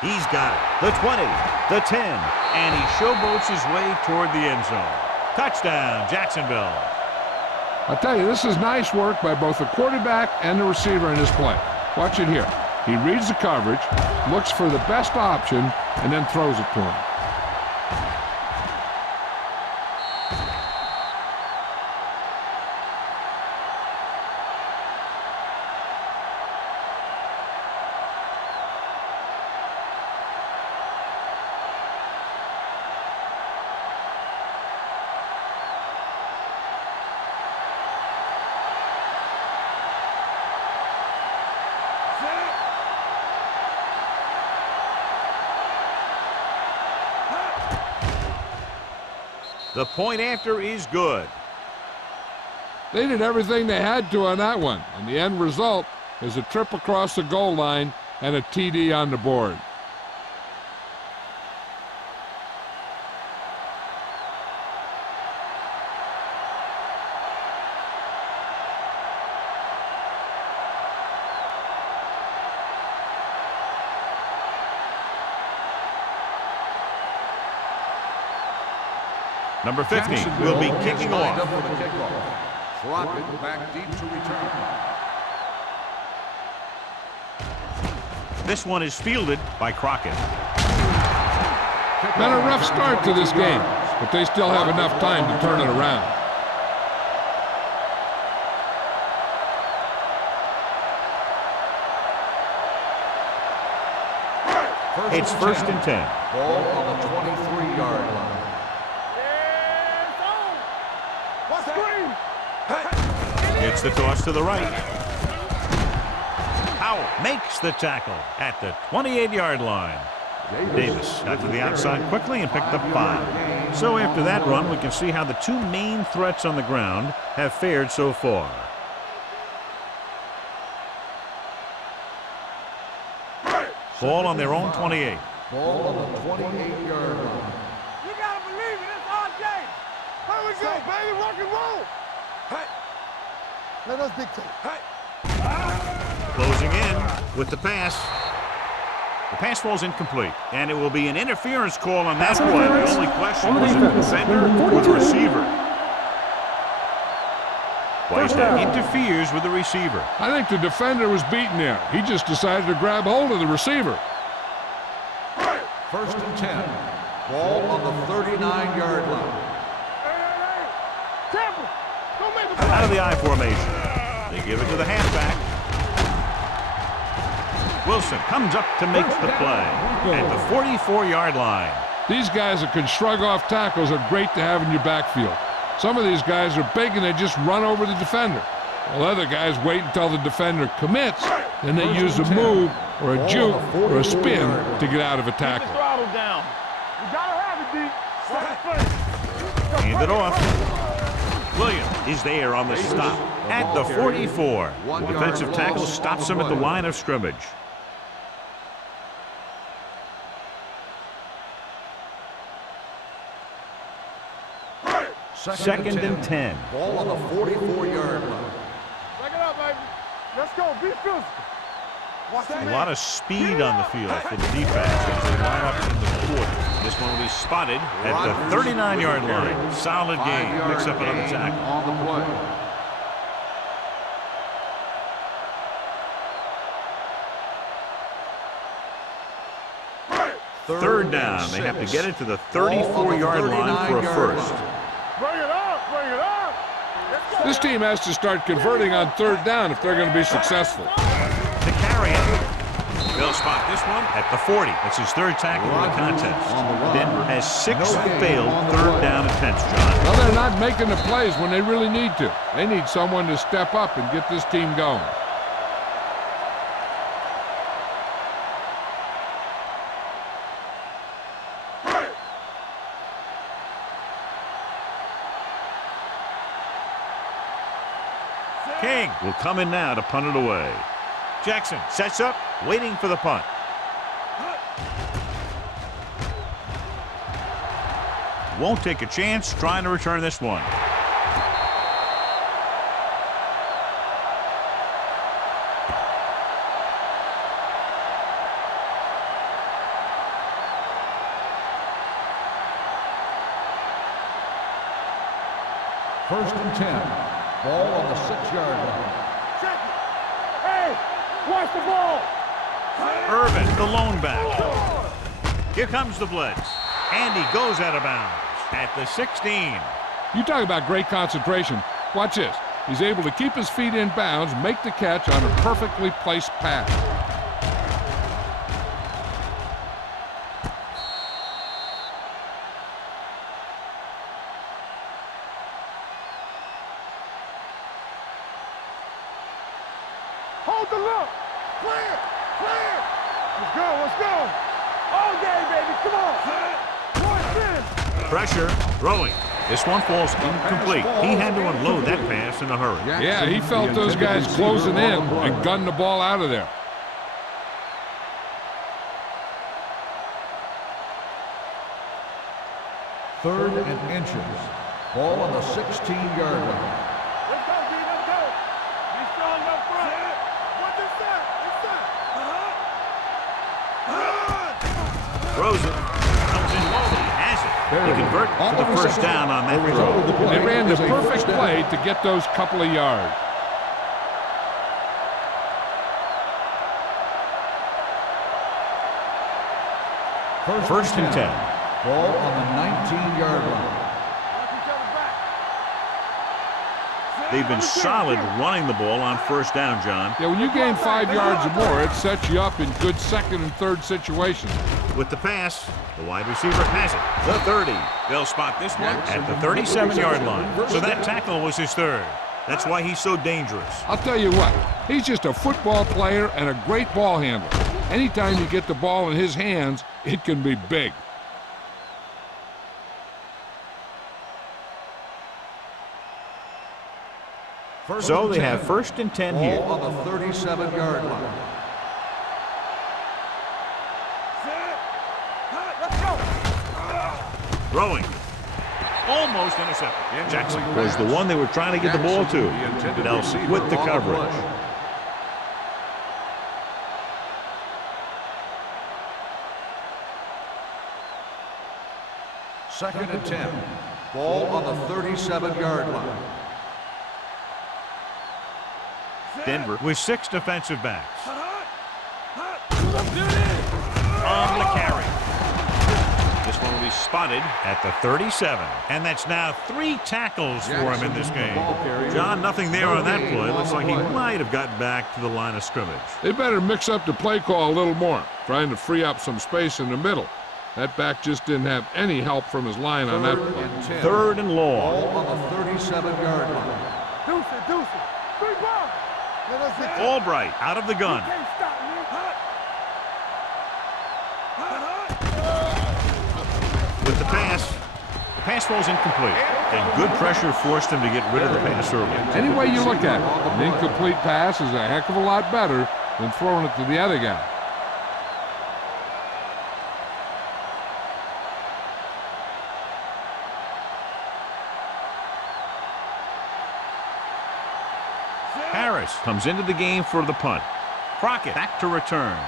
He's got it. The 20, the 10, and he showboats his way toward the end zone. Touchdown, Jacksonville. I'll tell you, this is nice work by both the quarterback and the receiver in this play. Watch it here. He reads the coverage, looks for the best option, and then throws it to him. The point after is good. They did everything they had to on that one, and the end result is a trip across the goal line and a TD on the board. Number 15 will be kicking Lined off. up for the kickoff. Crockett back deep to return. This one is fielded by Crockett. Been a rough start to this game, but they still have enough time to turn it around. It's first and 10. Ball on the 23-yard line. It's the toss to the right. Howell makes the tackle at the 28-yard line. Davis got to the outside quickly and picked up 5. So after that run, we can see how the two main threats on the ground have fared so far. Ball on their own 28. Ball on the 28-yard line. You gotta believe it. It's our game. Here we go, baby. Rock and roll. Hey. Let us dictate. Hey. Closing in with the pass. The pass falls incomplete, and it will be an interference call on that Pass play. The interference only question on the was it the defense. defender Number or the 42. receiver. First Whitehead down. interferes with the receiver. I think the defender was beaten there. He just decided to grab hold of the receiver. First and 10. Ball on the 39-yard line. Hey. Temple. Don't make a play. Out of the I formation. They give it to the halfback. Wilson comes up to make the play at the 44-yard line. These guys that can shrug off tackles are great to have in your backfield. Some of these guys are big and they just run over the defender. While other guys wait until the defender commits, then they use a move or a juke or a spin to get out of a tackle. Throttle down. You gotta have it, D. Hand it off. Williams is there on the stop at the 44. The defensive tackle stops him at the line of scrimmage. Second and 10. Ball on the 44-yard line. Back it up, baby. Let's go. Be physical. Watch that A man. lot of speed on the field for the defense as they line up in the 40. This one will be spotted at the 39-yard line. Solid game. Picks up another tackle. On the play. Third down. They have to get it to the 34-yard line for a first. Bring it up. Bring it up. Let's go. This team has to start converting on third down if they're going to be successful. To carry it. They'll spot this one at the 40. That's his third tackle in the contest. Denver has 6 failed third down attempts, John. Well, they're not making the plays when they really need to. They need someone to step up and get this team going. King will come in now to punt it away. Jackson sets up, waiting for the punt. Won't take a chance trying to return this one. First and 10. Ball on the 6-yard line. Check it. Hey, watch the ball. Irvin, the lone back. Here comes the blitz. And he goes out of bounds at the 16. You talk about great concentration. Watch this. He's able to keep his feet in bounds, make the catch on a perfectly placed pass. Hold the look. Clear. Clear. Let's go. Let's go. All day, baby. Come on. Watch this. Pressure, throwing. This one falls incomplete. He had to unload that pass in a hurry. Yeah, he felt those guys closing in and gunned the ball out of there. Third and inches. Ball on the 16-yard line. Let's go, D. Let's go. Be strong up front. What's this that? What's that? Throws it. Comes in low. He has it. They convert to the first down on that throw. They ran the perfect play to get those couple of yards. First and 10. Ball on the 19-yard line. Watch each other back. They've been solid running the ball on first down, John. Yeah, when you gain 5 yards or more, it sets you up in good second and third situations. With the pass, the wide receiver has it. The 30. They'll spot this one at the 37-yard line. So that tackle was his third. That's why he's so dangerous. I'll tell you what, he's just a football player and a great ball handler. Anytime you get the ball in his hands, it can be big. So they have first and 10 here. Ball on the 37-yard line. Throwing. Almost intercepted. Jackson was the one they were trying to get the ball to. They'll split the coverage. Second and 10. Ball on the 37-yard line. Denver with 6 defensive backs. On the carry. This one will be spotted at the 37. And that's now 3 tackles for him in this game. John, nothing there on that play. Looks like he might have gotten back to the line of scrimmage. They better mix up the play call a little more, trying to free up some space in the middle. That back just didn't have any help from his line on that play. 3rd and long. Ball on the 37-yard line. Deuce it, deuce it. 3 balls. Yeah, that's it. Albright out of the gun. You can't stop me. With the pass falls incomplete. And good pressure forced him to get rid of the pass early. Any way you look at it, an incomplete pass is a heck of a lot better than throwing it to the other guy. Harris comes into the game for the punt. Crockett back to return.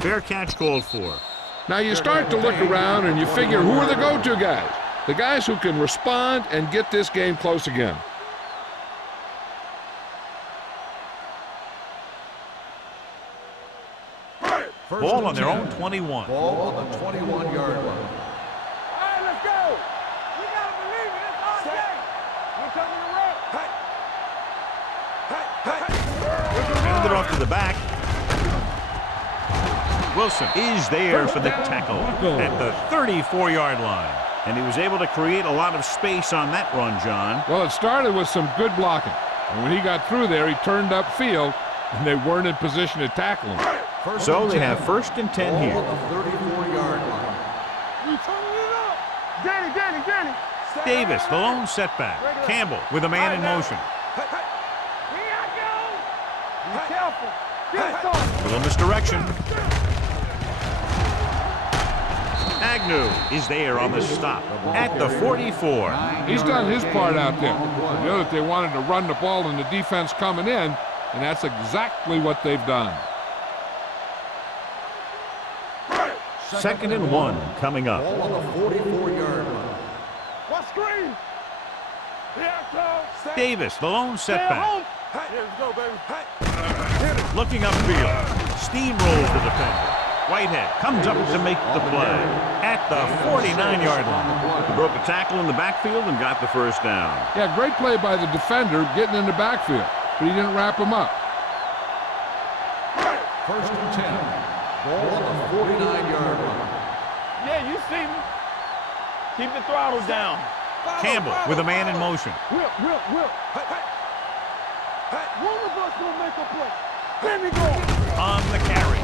Fair catch called for. Now you start to look around and you figure, who are the go-to guys? The guys who can respond and get this game close again. Ball on their own 21. Ball on the 21-yard line. All right, let's go. We got to believe it. It's our game. We're coming to run. Handed off to the back. Wilson is there for the tackle at the 34-yard line. And he was able to create a lot of space on that run, John. Well, it started with some good blocking. And when he got through there, he turned upfield, and they weren't in position to tackle him. So they have 1st and 10 here. Ball on the 34-yard line. We turning it up. Danny. Davis, the lone setback. Campbell with a man in motion. Here I go. Be careful. Get on. Little misdirection. Agnew is there on the stop at the 44. He's done his part out there. You know that they wanted to run the ball and the defense coming in, and that's exactly what they've done. 2nd and 1 coming up. Ball on the 44-yard line. What screen? Here I come. Davis, the lone setback. Here we go, baby. Looking upfield. Steamrolls the defender. Whitehead comes up to make the play at the 49-yard line. He broke a tackle in the backfield and got the 1st down. Yeah, great play by the defender getting in the backfield, but he didn't wrap him up. 1st and 10. Ball on the 49-yard line. Yeah, you see me. Keep the throttle down. Campbell with a man in motion. Whip. One of us will make a play. Let me go. On the carry.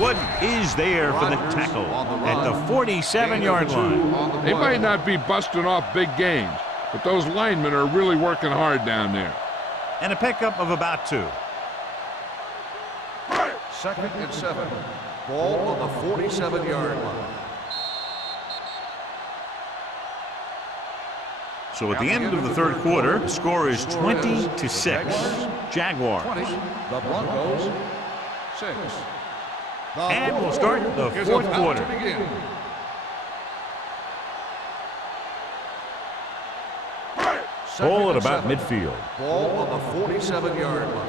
Wooden is there for the tackle at the 47-yard line. They might not be busting off big games, but those linemen are really working hard down there. And a pickup of about 2. 2nd and 7. Ball on the 47-yard line. So at the end of the 3rd quarter, the score is 20-6. Jaguars. 20. The Broncos 6. And we'll start the 4th quarter. Ball at about midfield. Ball on the 47-yard line. All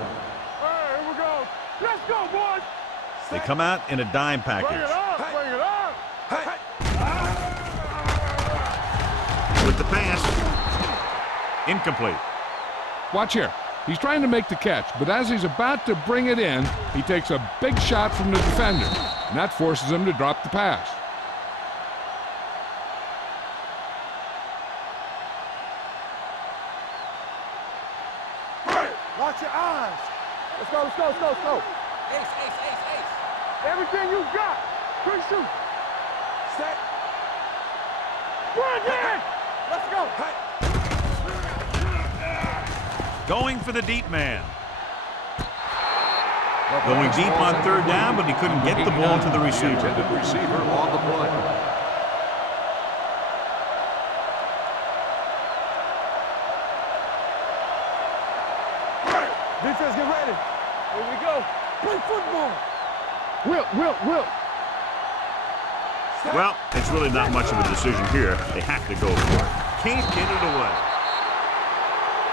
right, here we go. Let's go, boys. They come out in a dime Bring it package. up. With the pass, incomplete. Watch here. He's trying to make the catch, but as he's about to bring it in, he takes a big shot from the defender, and that forces him to drop the pass. Watch your eyes. Let's go. Ace. Everything you got. Quick shoot. Set. Run in. Let's go. Going for the deep man. Going deep on third down, but he couldn't get the ball to the receiver. Intended receiver on the play. Defense, get ready. Here we go. Play football. Will. Well, it's really not much of a decision here. They have to go for it. Can't get it away.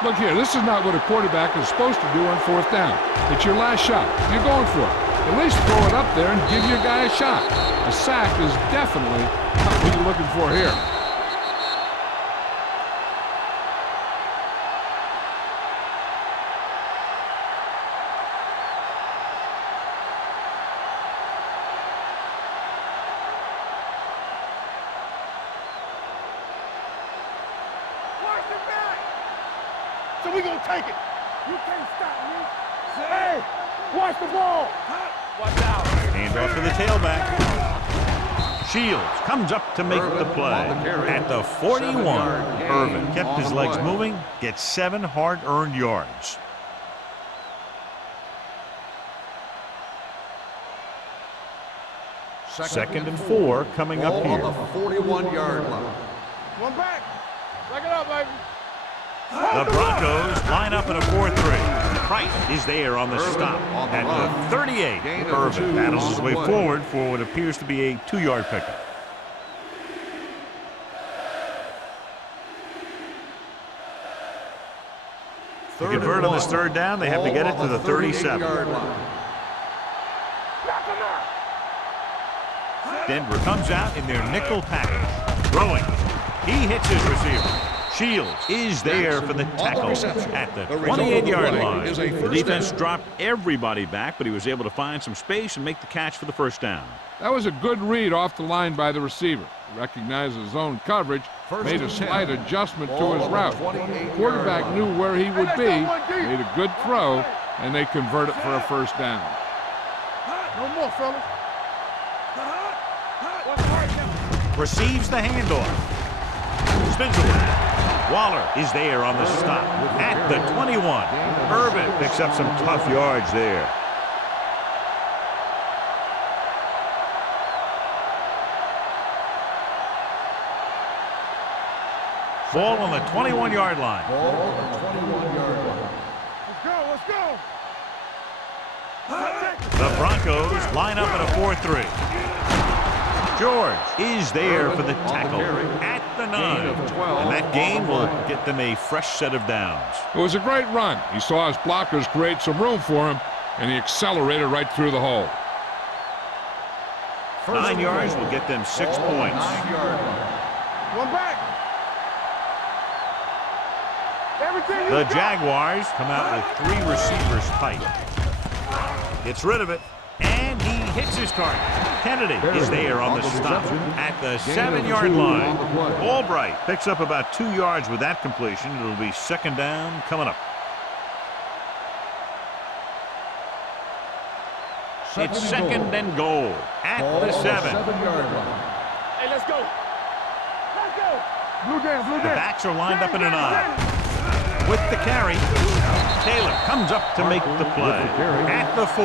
Look here, this is not what a quarterback is supposed to do on fourth down. It's your last shot. You're going for it. At least throw it up there and give your guy a shot. A sack is definitely not what you're looking for here. So we gonna take it. You can't stop me. Hey, watch the ball. Watch out. Hand off to the tailback. Shields comes up to make the play. At the 41, Irvin kept his legs moving, gets 7 hard-earned yards. Second and 4 coming up here. On the 41-yard line. One back. Back it up, baby. The Broncos line up in a 4-3. Price is there on the stop. At the 38, Irvin battles his way forward for what appears to be a 2-yard pickup. To convert on this third down, they have to get it to the 37. Denver comes out in their nickel package. Throwing. He hits his receiver. Shields is there for the tackle at the 28-yard line. The defense dropped everybody back, but he was able to find some space and make the catch for the first down. That was a good read off the line by the receiver. Recognized his zone coverage, made a slight adjustment to his route. The quarterback knew where he would be, made a good throw, and they convert it for a first down. No more, fellas. Receives the handoff. Spins away. Waller is there on the stop at the 21. Irvin picks up some tough yards there. Ball on the 21-yard line. Ball on the 21-yard line. Let's go. The Broncos line up in a 4-3. George is there for the tackle at the 9. And that gain will get them a fresh set of downs. It was a great run. He saw his blockers create some room for him, and he accelerated right through the hole. 9 yards will get them 6 points. 9-yard line. One back. Everything you The got. Jaguars come out with 3 receivers tight. Gets rid of it, and he hits his target. Kennedy is there on the stop at the 7-yard line. Albright picks up about 2 yards with that completion. It'll be second down coming up. It's second and goal at the 7. 7-yard line. Hey, let's go. Let's go. Blue down. The backs are lined up in an I. With the carry, Taylor comes up to make the play. At the 4.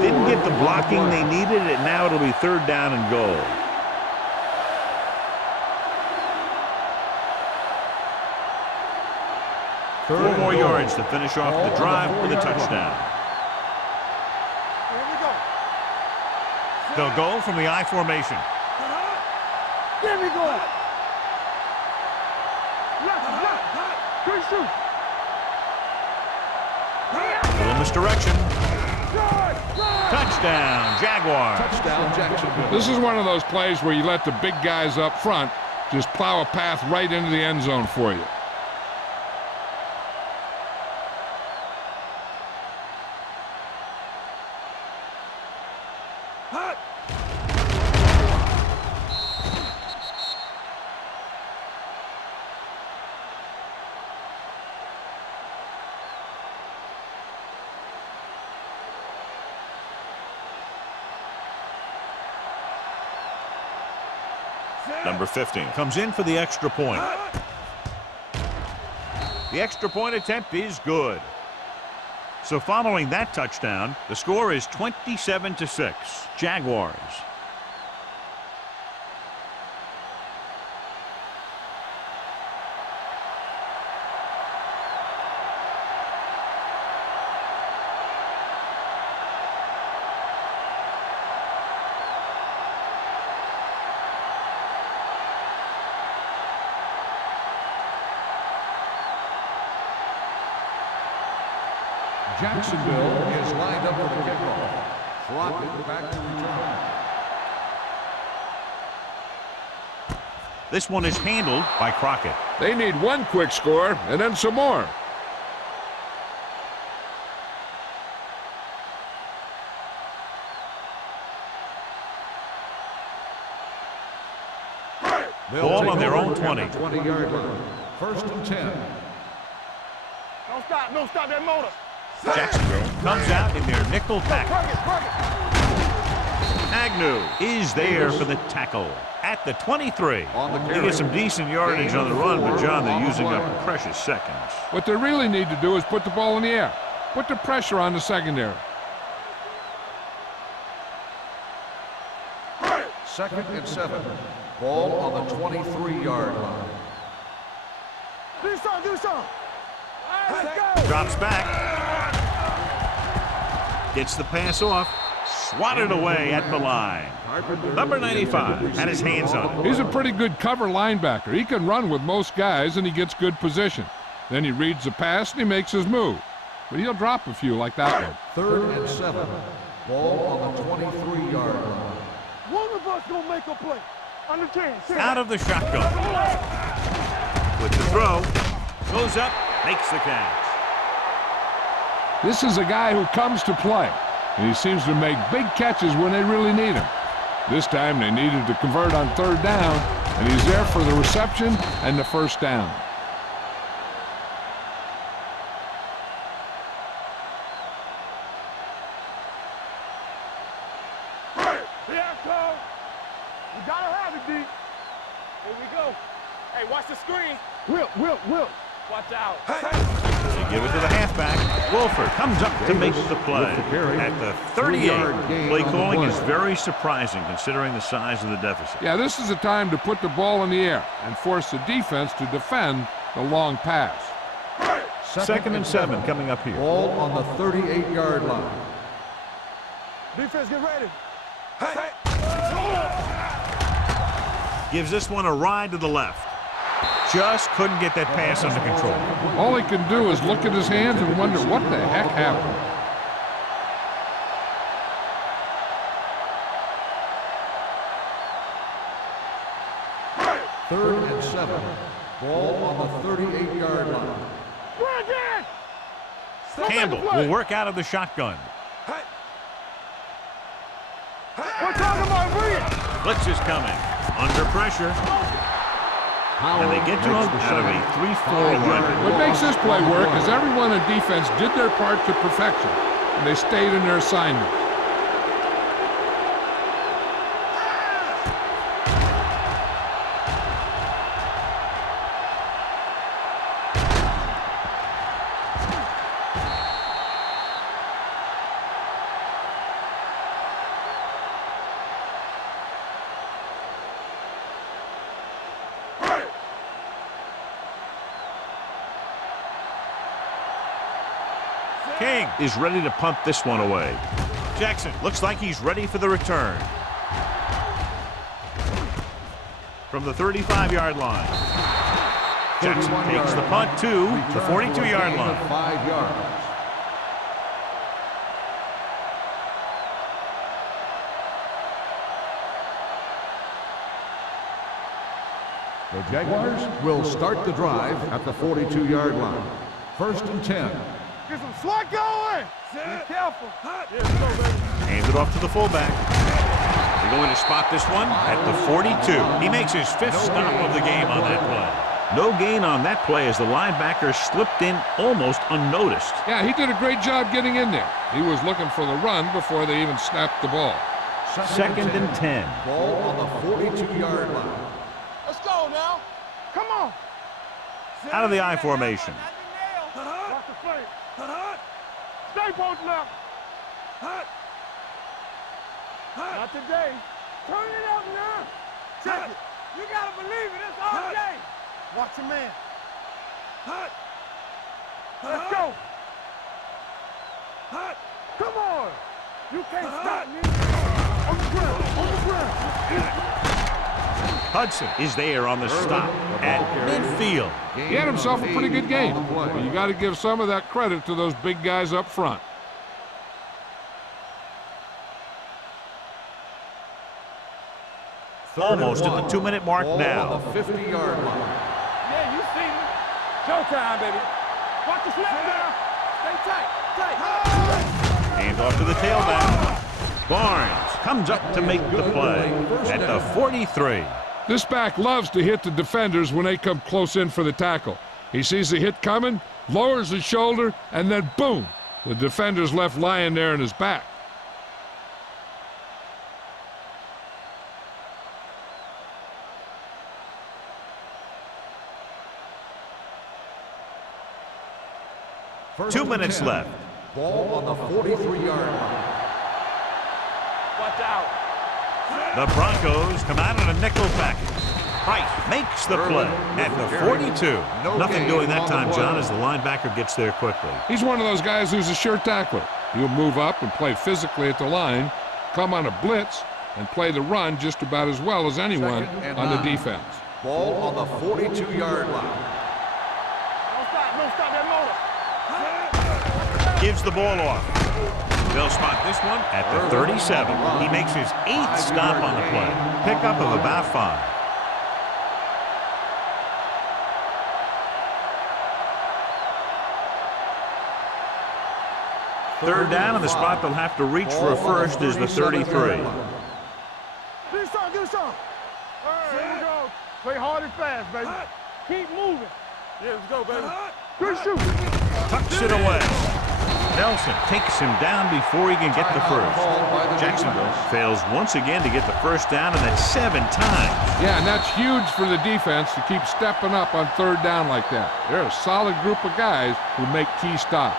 Didn't get the blocking they needed, and now it'll be third down and goal. Four more yards to finish off the drive with a touchdown. Here we go. They'll go from the I formation. There we go. Left. Good shoot. Little misdirection. Touchdown, Jaguars. Touchdown, Jacksonville. This is one of those plays where you let the big guys up front just plow a path right into the end zone for you. Number 15 comes in for the extra point. The extra point attempt is good. So following that touchdown, the score is 27-6, Jaguars. Jacksonville is lined up for the kickoff. Crockett back to return. This one is handled by Crockett. They need one quick score and then some more. Ball on their own 20. 20-yard line. First and 10. Don't stop that motor. Jacksonville comes out in their nickel package. Agnew is there for the tackle at the 23. He gets some decent yardage on the run, but John, they're using up precious seconds. What they really need to do is put the ball in the air. Put the pressure on the secondary. Second and 7. Ball on the 23-yard line. Do something. Let's go. Drops back. Gets the pass off. Swatted away at the line. Number 95 had his hands on it. He's a pretty good cover linebacker. He can run with most guys, and he gets good position. Then he reads the pass, and he makes his move. But he'll drop a few like that one. Third and 7. Ball on the 23-yard line. One of us gonna make a play. Under 10. Out of the shotgun. With the throw. Goes up. Makes the catch. This is a guy who comes to play, and he seems to make big catches when they really need him. This time they needed to convert on third down, and he's there for the reception and the first down. You gotta have it, D. Here we go. Hey, watch the screen. Whip. Watch out. They give it to the halfback. Wolford comes up to make the play. At the 38, play calling is very surprising considering the size of the deficit. Yeah, this is a time to put the ball in the air and force the defense to defend the long pass. Second and 7 coming up here. Ball on the 38-yard line. Defense, get ready. Gives this one a ride to the left. Just couldn't get that pass under control. All he can do is look at his hands and wonder what the heck happened. Third and 7. Ball on the 38-yard line. Campbell will work out of the shotgun. We're talking about reading. Blitz is coming. Under pressure. And they get to him out of a 3-4 run. What makes this play work is everyone in defense did their part to perfection, and they stayed in their assignment. King is ready to punt this one away. Jackson looks like he's ready for the return. From the 35-yard line. Jackson takes the punt to the 42-yard line. 5 yards. The Jaguars will start the drive at the 42-yard line. First and 10. Get some swat going. Be careful. Hands it off to the fullback. They're going to spot this one at the 42. He makes his 5th stop of the game on that play. No gain on that play as the linebacker slipped in almost unnoticed. Yeah, he did a great job getting in there. He was looking for the run before they even snapped the ball. Second and 10. Ball on the 42-yard line. Let's go now. Come on. Out of the I formation. Watch the play. Stay posted up. Not today. Turn it up now. Check it. You gotta believe it. It's all day. Watch your man. Let's go. Come on. You can't stop me. On the ground. On the ground. Hudson is there on the stop at midfield. He had himself a pretty good game. But you got to give some of that credit to those big guys up front. Almost at the 2-minute mark now. On the 50-yard line. Yeah, you see me. Showtime, baby. Watch the slip now. Stay tight. Hand off to the tailback. Barnes comes up to make the play at the 43. This back loves to hit the defenders when they come close in for the tackle. He sees the hit coming, lowers his shoulder, and then boom, the defender's left lying there in his back. First 2 and minutes 10. left. Ball on the 43-yard line. Watch out. The Broncos come out in a nickel package. Price makes the play at the 42. Nothing doing that time, John, as the linebacker gets there quickly. He's one of those guys who's a sure tackler. He'll move up and play physically at the line, come on a blitz, and play the run just about as well as anyone on the defense. Ball on the 42-yard line. Don't stop that motor. Gives the ball off. They'll spot this one at the 37. He makes his 8th stop on the play. Pickup of about 5. Third down, and the spot they'll have to reach for a first is the 33. Give me some, give me some. All right, here we go. Play hard and fast, baby. Keep moving. Yeah, let's go, baby. Good shoot. Tucks it away. Nelson takes him down before he can get the first. Jacksonville fails once again to get the first down, and that's 7 times. Yeah, and that's huge for the defense to keep stepping up on third down like that. They're a solid group of guys who make key stops.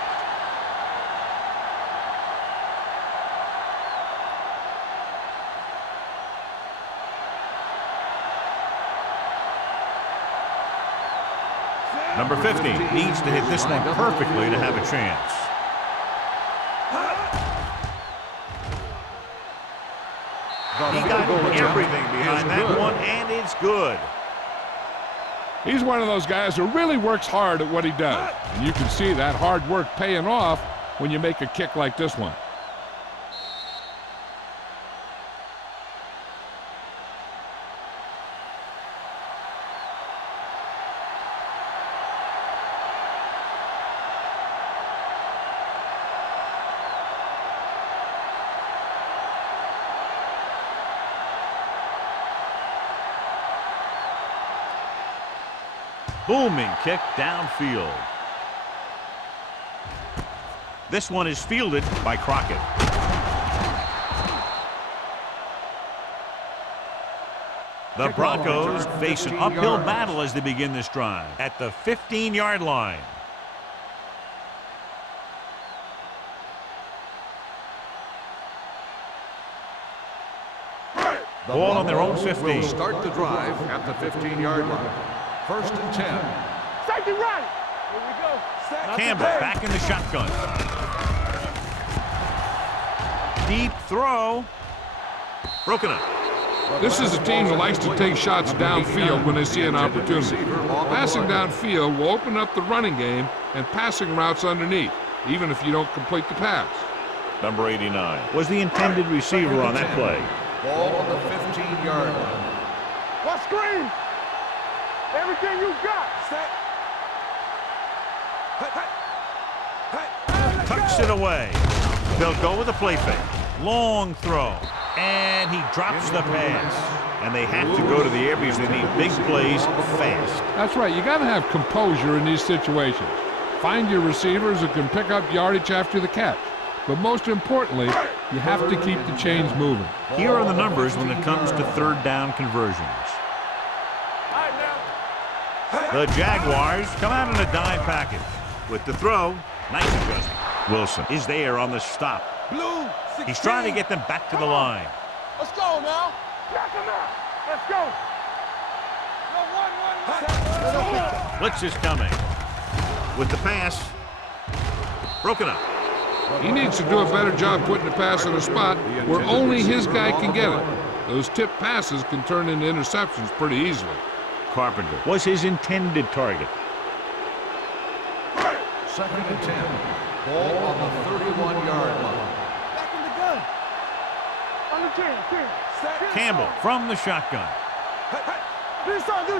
Number 50 needs to hit this one perfectly to have a chance. He got everything behind that one, and it's good. He's one of those guys who really works hard at what he does. And you can see that hard work paying off when you make a kick like this one. Booming kick downfield. This one is fielded by Crockett. The Broncos face an uphill battle as they begin this drive at the 15-yard line. Ball on their own 15. Will start the drive at the 15-yard line. First and 10. Safety right. Here we go. Campbell back in the shotgun. Deep throw. Broken up. This is a team that likes to take shots downfield when they see an opportunity. Passing downfield will open up the running game and passing routes underneath, even if you don't complete the pass. Number 89 was the intended receiver on that play. Ball on the 15-yard line. What screen? Everything you got. Tucks it away. They'll go with a play fake. Long throw. And he drops the pass. And they have to go to the air because they need big plays fast. That's right. You got to have composure in these situations. Find your receivers who can pick up yardage after the catch. But most importantly, you have to keep the chains moving. Here are the numbers when it comes to third down conversions. The Jaguars come out in a dime package. With the throw, nice adjustment. Wilson is there on the stop. Blue, 16. He's trying to get them back to the line. Let's go now. Jack him up. Let's go. No, one. Blitz is coming. With the pass. Broken up. He needs to do a better job putting the pass in a spot where only his guy can get it. Those tip passes can turn into interceptions pretty easily. Carpenter was his intended target. 2nd and 10. Ball on the 31-yard line. Back in the gun. On the 10. Campbell from the shotgun. Do something.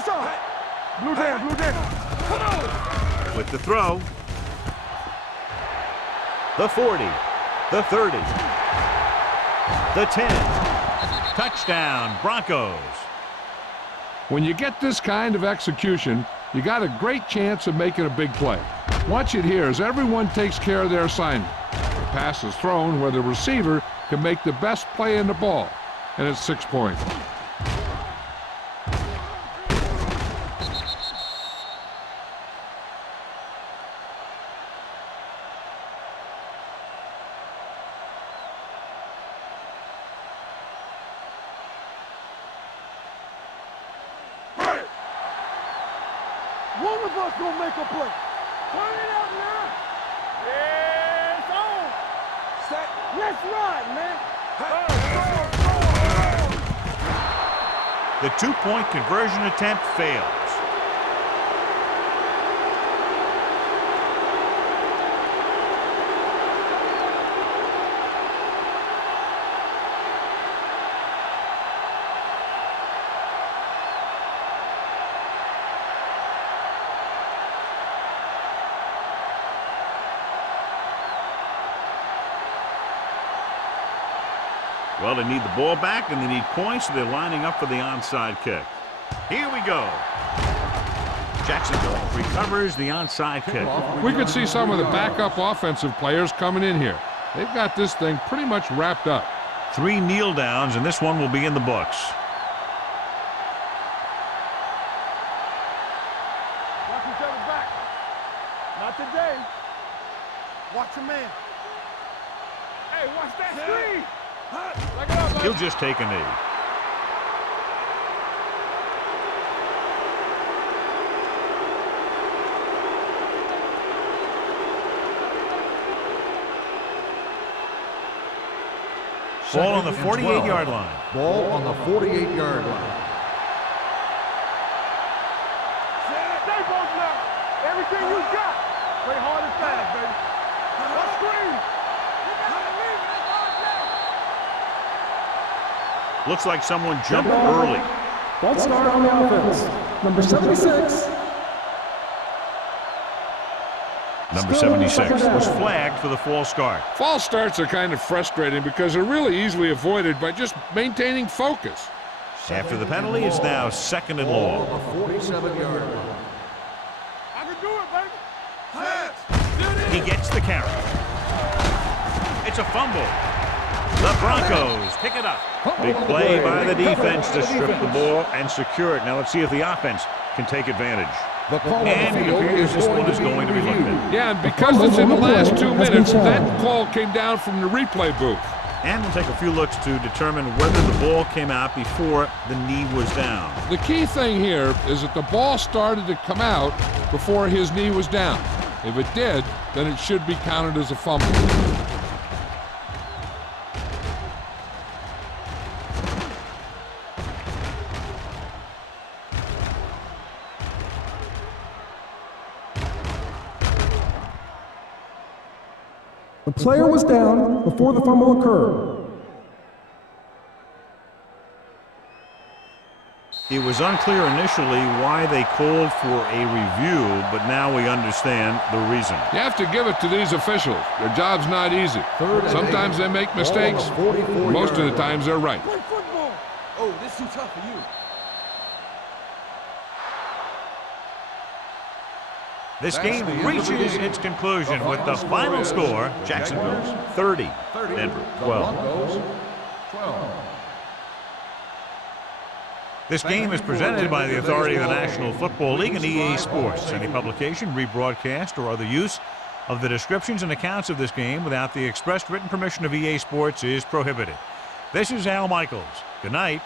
Blue down. Come on. With the throw. The 40. The 30. The 10. Touchdown, Broncos. When you get this kind of execution, you got a great chance of making a big play. Watch it here as everyone takes care of their assignment. The pass is thrown where the receiver can make the best play in the ball, and it's 6 points. One of us gonna make a play. Turn it up now. Yeah, it's on. Set. Let's ride, man. The 2-point conversion attempt fails. Well, they need the ball back, and they need points, so they're lining up for the onside kick. Here we go. Jacksonville recovers the onside kick. We could see some of the backup offensive players coming in here. They've got this thing pretty much wrapped up. 3 kneel downs, and this one will be in the books. Watch each other back. Not today. Watch your man. Hey, watch that screen. He'll just take a knee. Ball on the 48-yard line. Ball on the 48-yard line. Stay both now. Everything you got. Play hard and fast, baby. Let's screen. Looks like someone jumped early. False start on the offense. Number 76. Number 76 was flagged for the false start. False starts are kind of frustrating because they're really easily avoided by just maintaining focus. After the penalty, it's now 2nd and long. On the 47-yard line. I can do it, baby. He gets the carry. It's a fumble. The Broncos pick it up. Big play by the defense to strip the ball and secure it. Now let's see if the offense can take advantage. The call on the And it field appears this one is being going to be looked reviewed. at. Yeah, and because it's in the last 2 minutes, that call came down from the replay booth. And we'll take a few looks to determine whether the ball came out before the knee was down. The key thing here is that the ball started to come out before his knee was down. If it did, then it should be counted as a fumble. The player was down before the fumble occurred. It was unclear initially why they called for a review, but now we understand the reason. You have to give it to these officials. Their job's not easy. Sometimes they make mistakes. Most of the times they're right. Play football. Oh, this is too tough for you. This game reaches its conclusion with the final score, Jacksonville 30, Denver 12. Broncos 12. This game is presented by the authority of the National Football League and EA Sports. Any publication, rebroadcast, or other use of the descriptions and accounts of this game without the expressed written permission of EA Sports is prohibited. This is Al Michaels. Good night.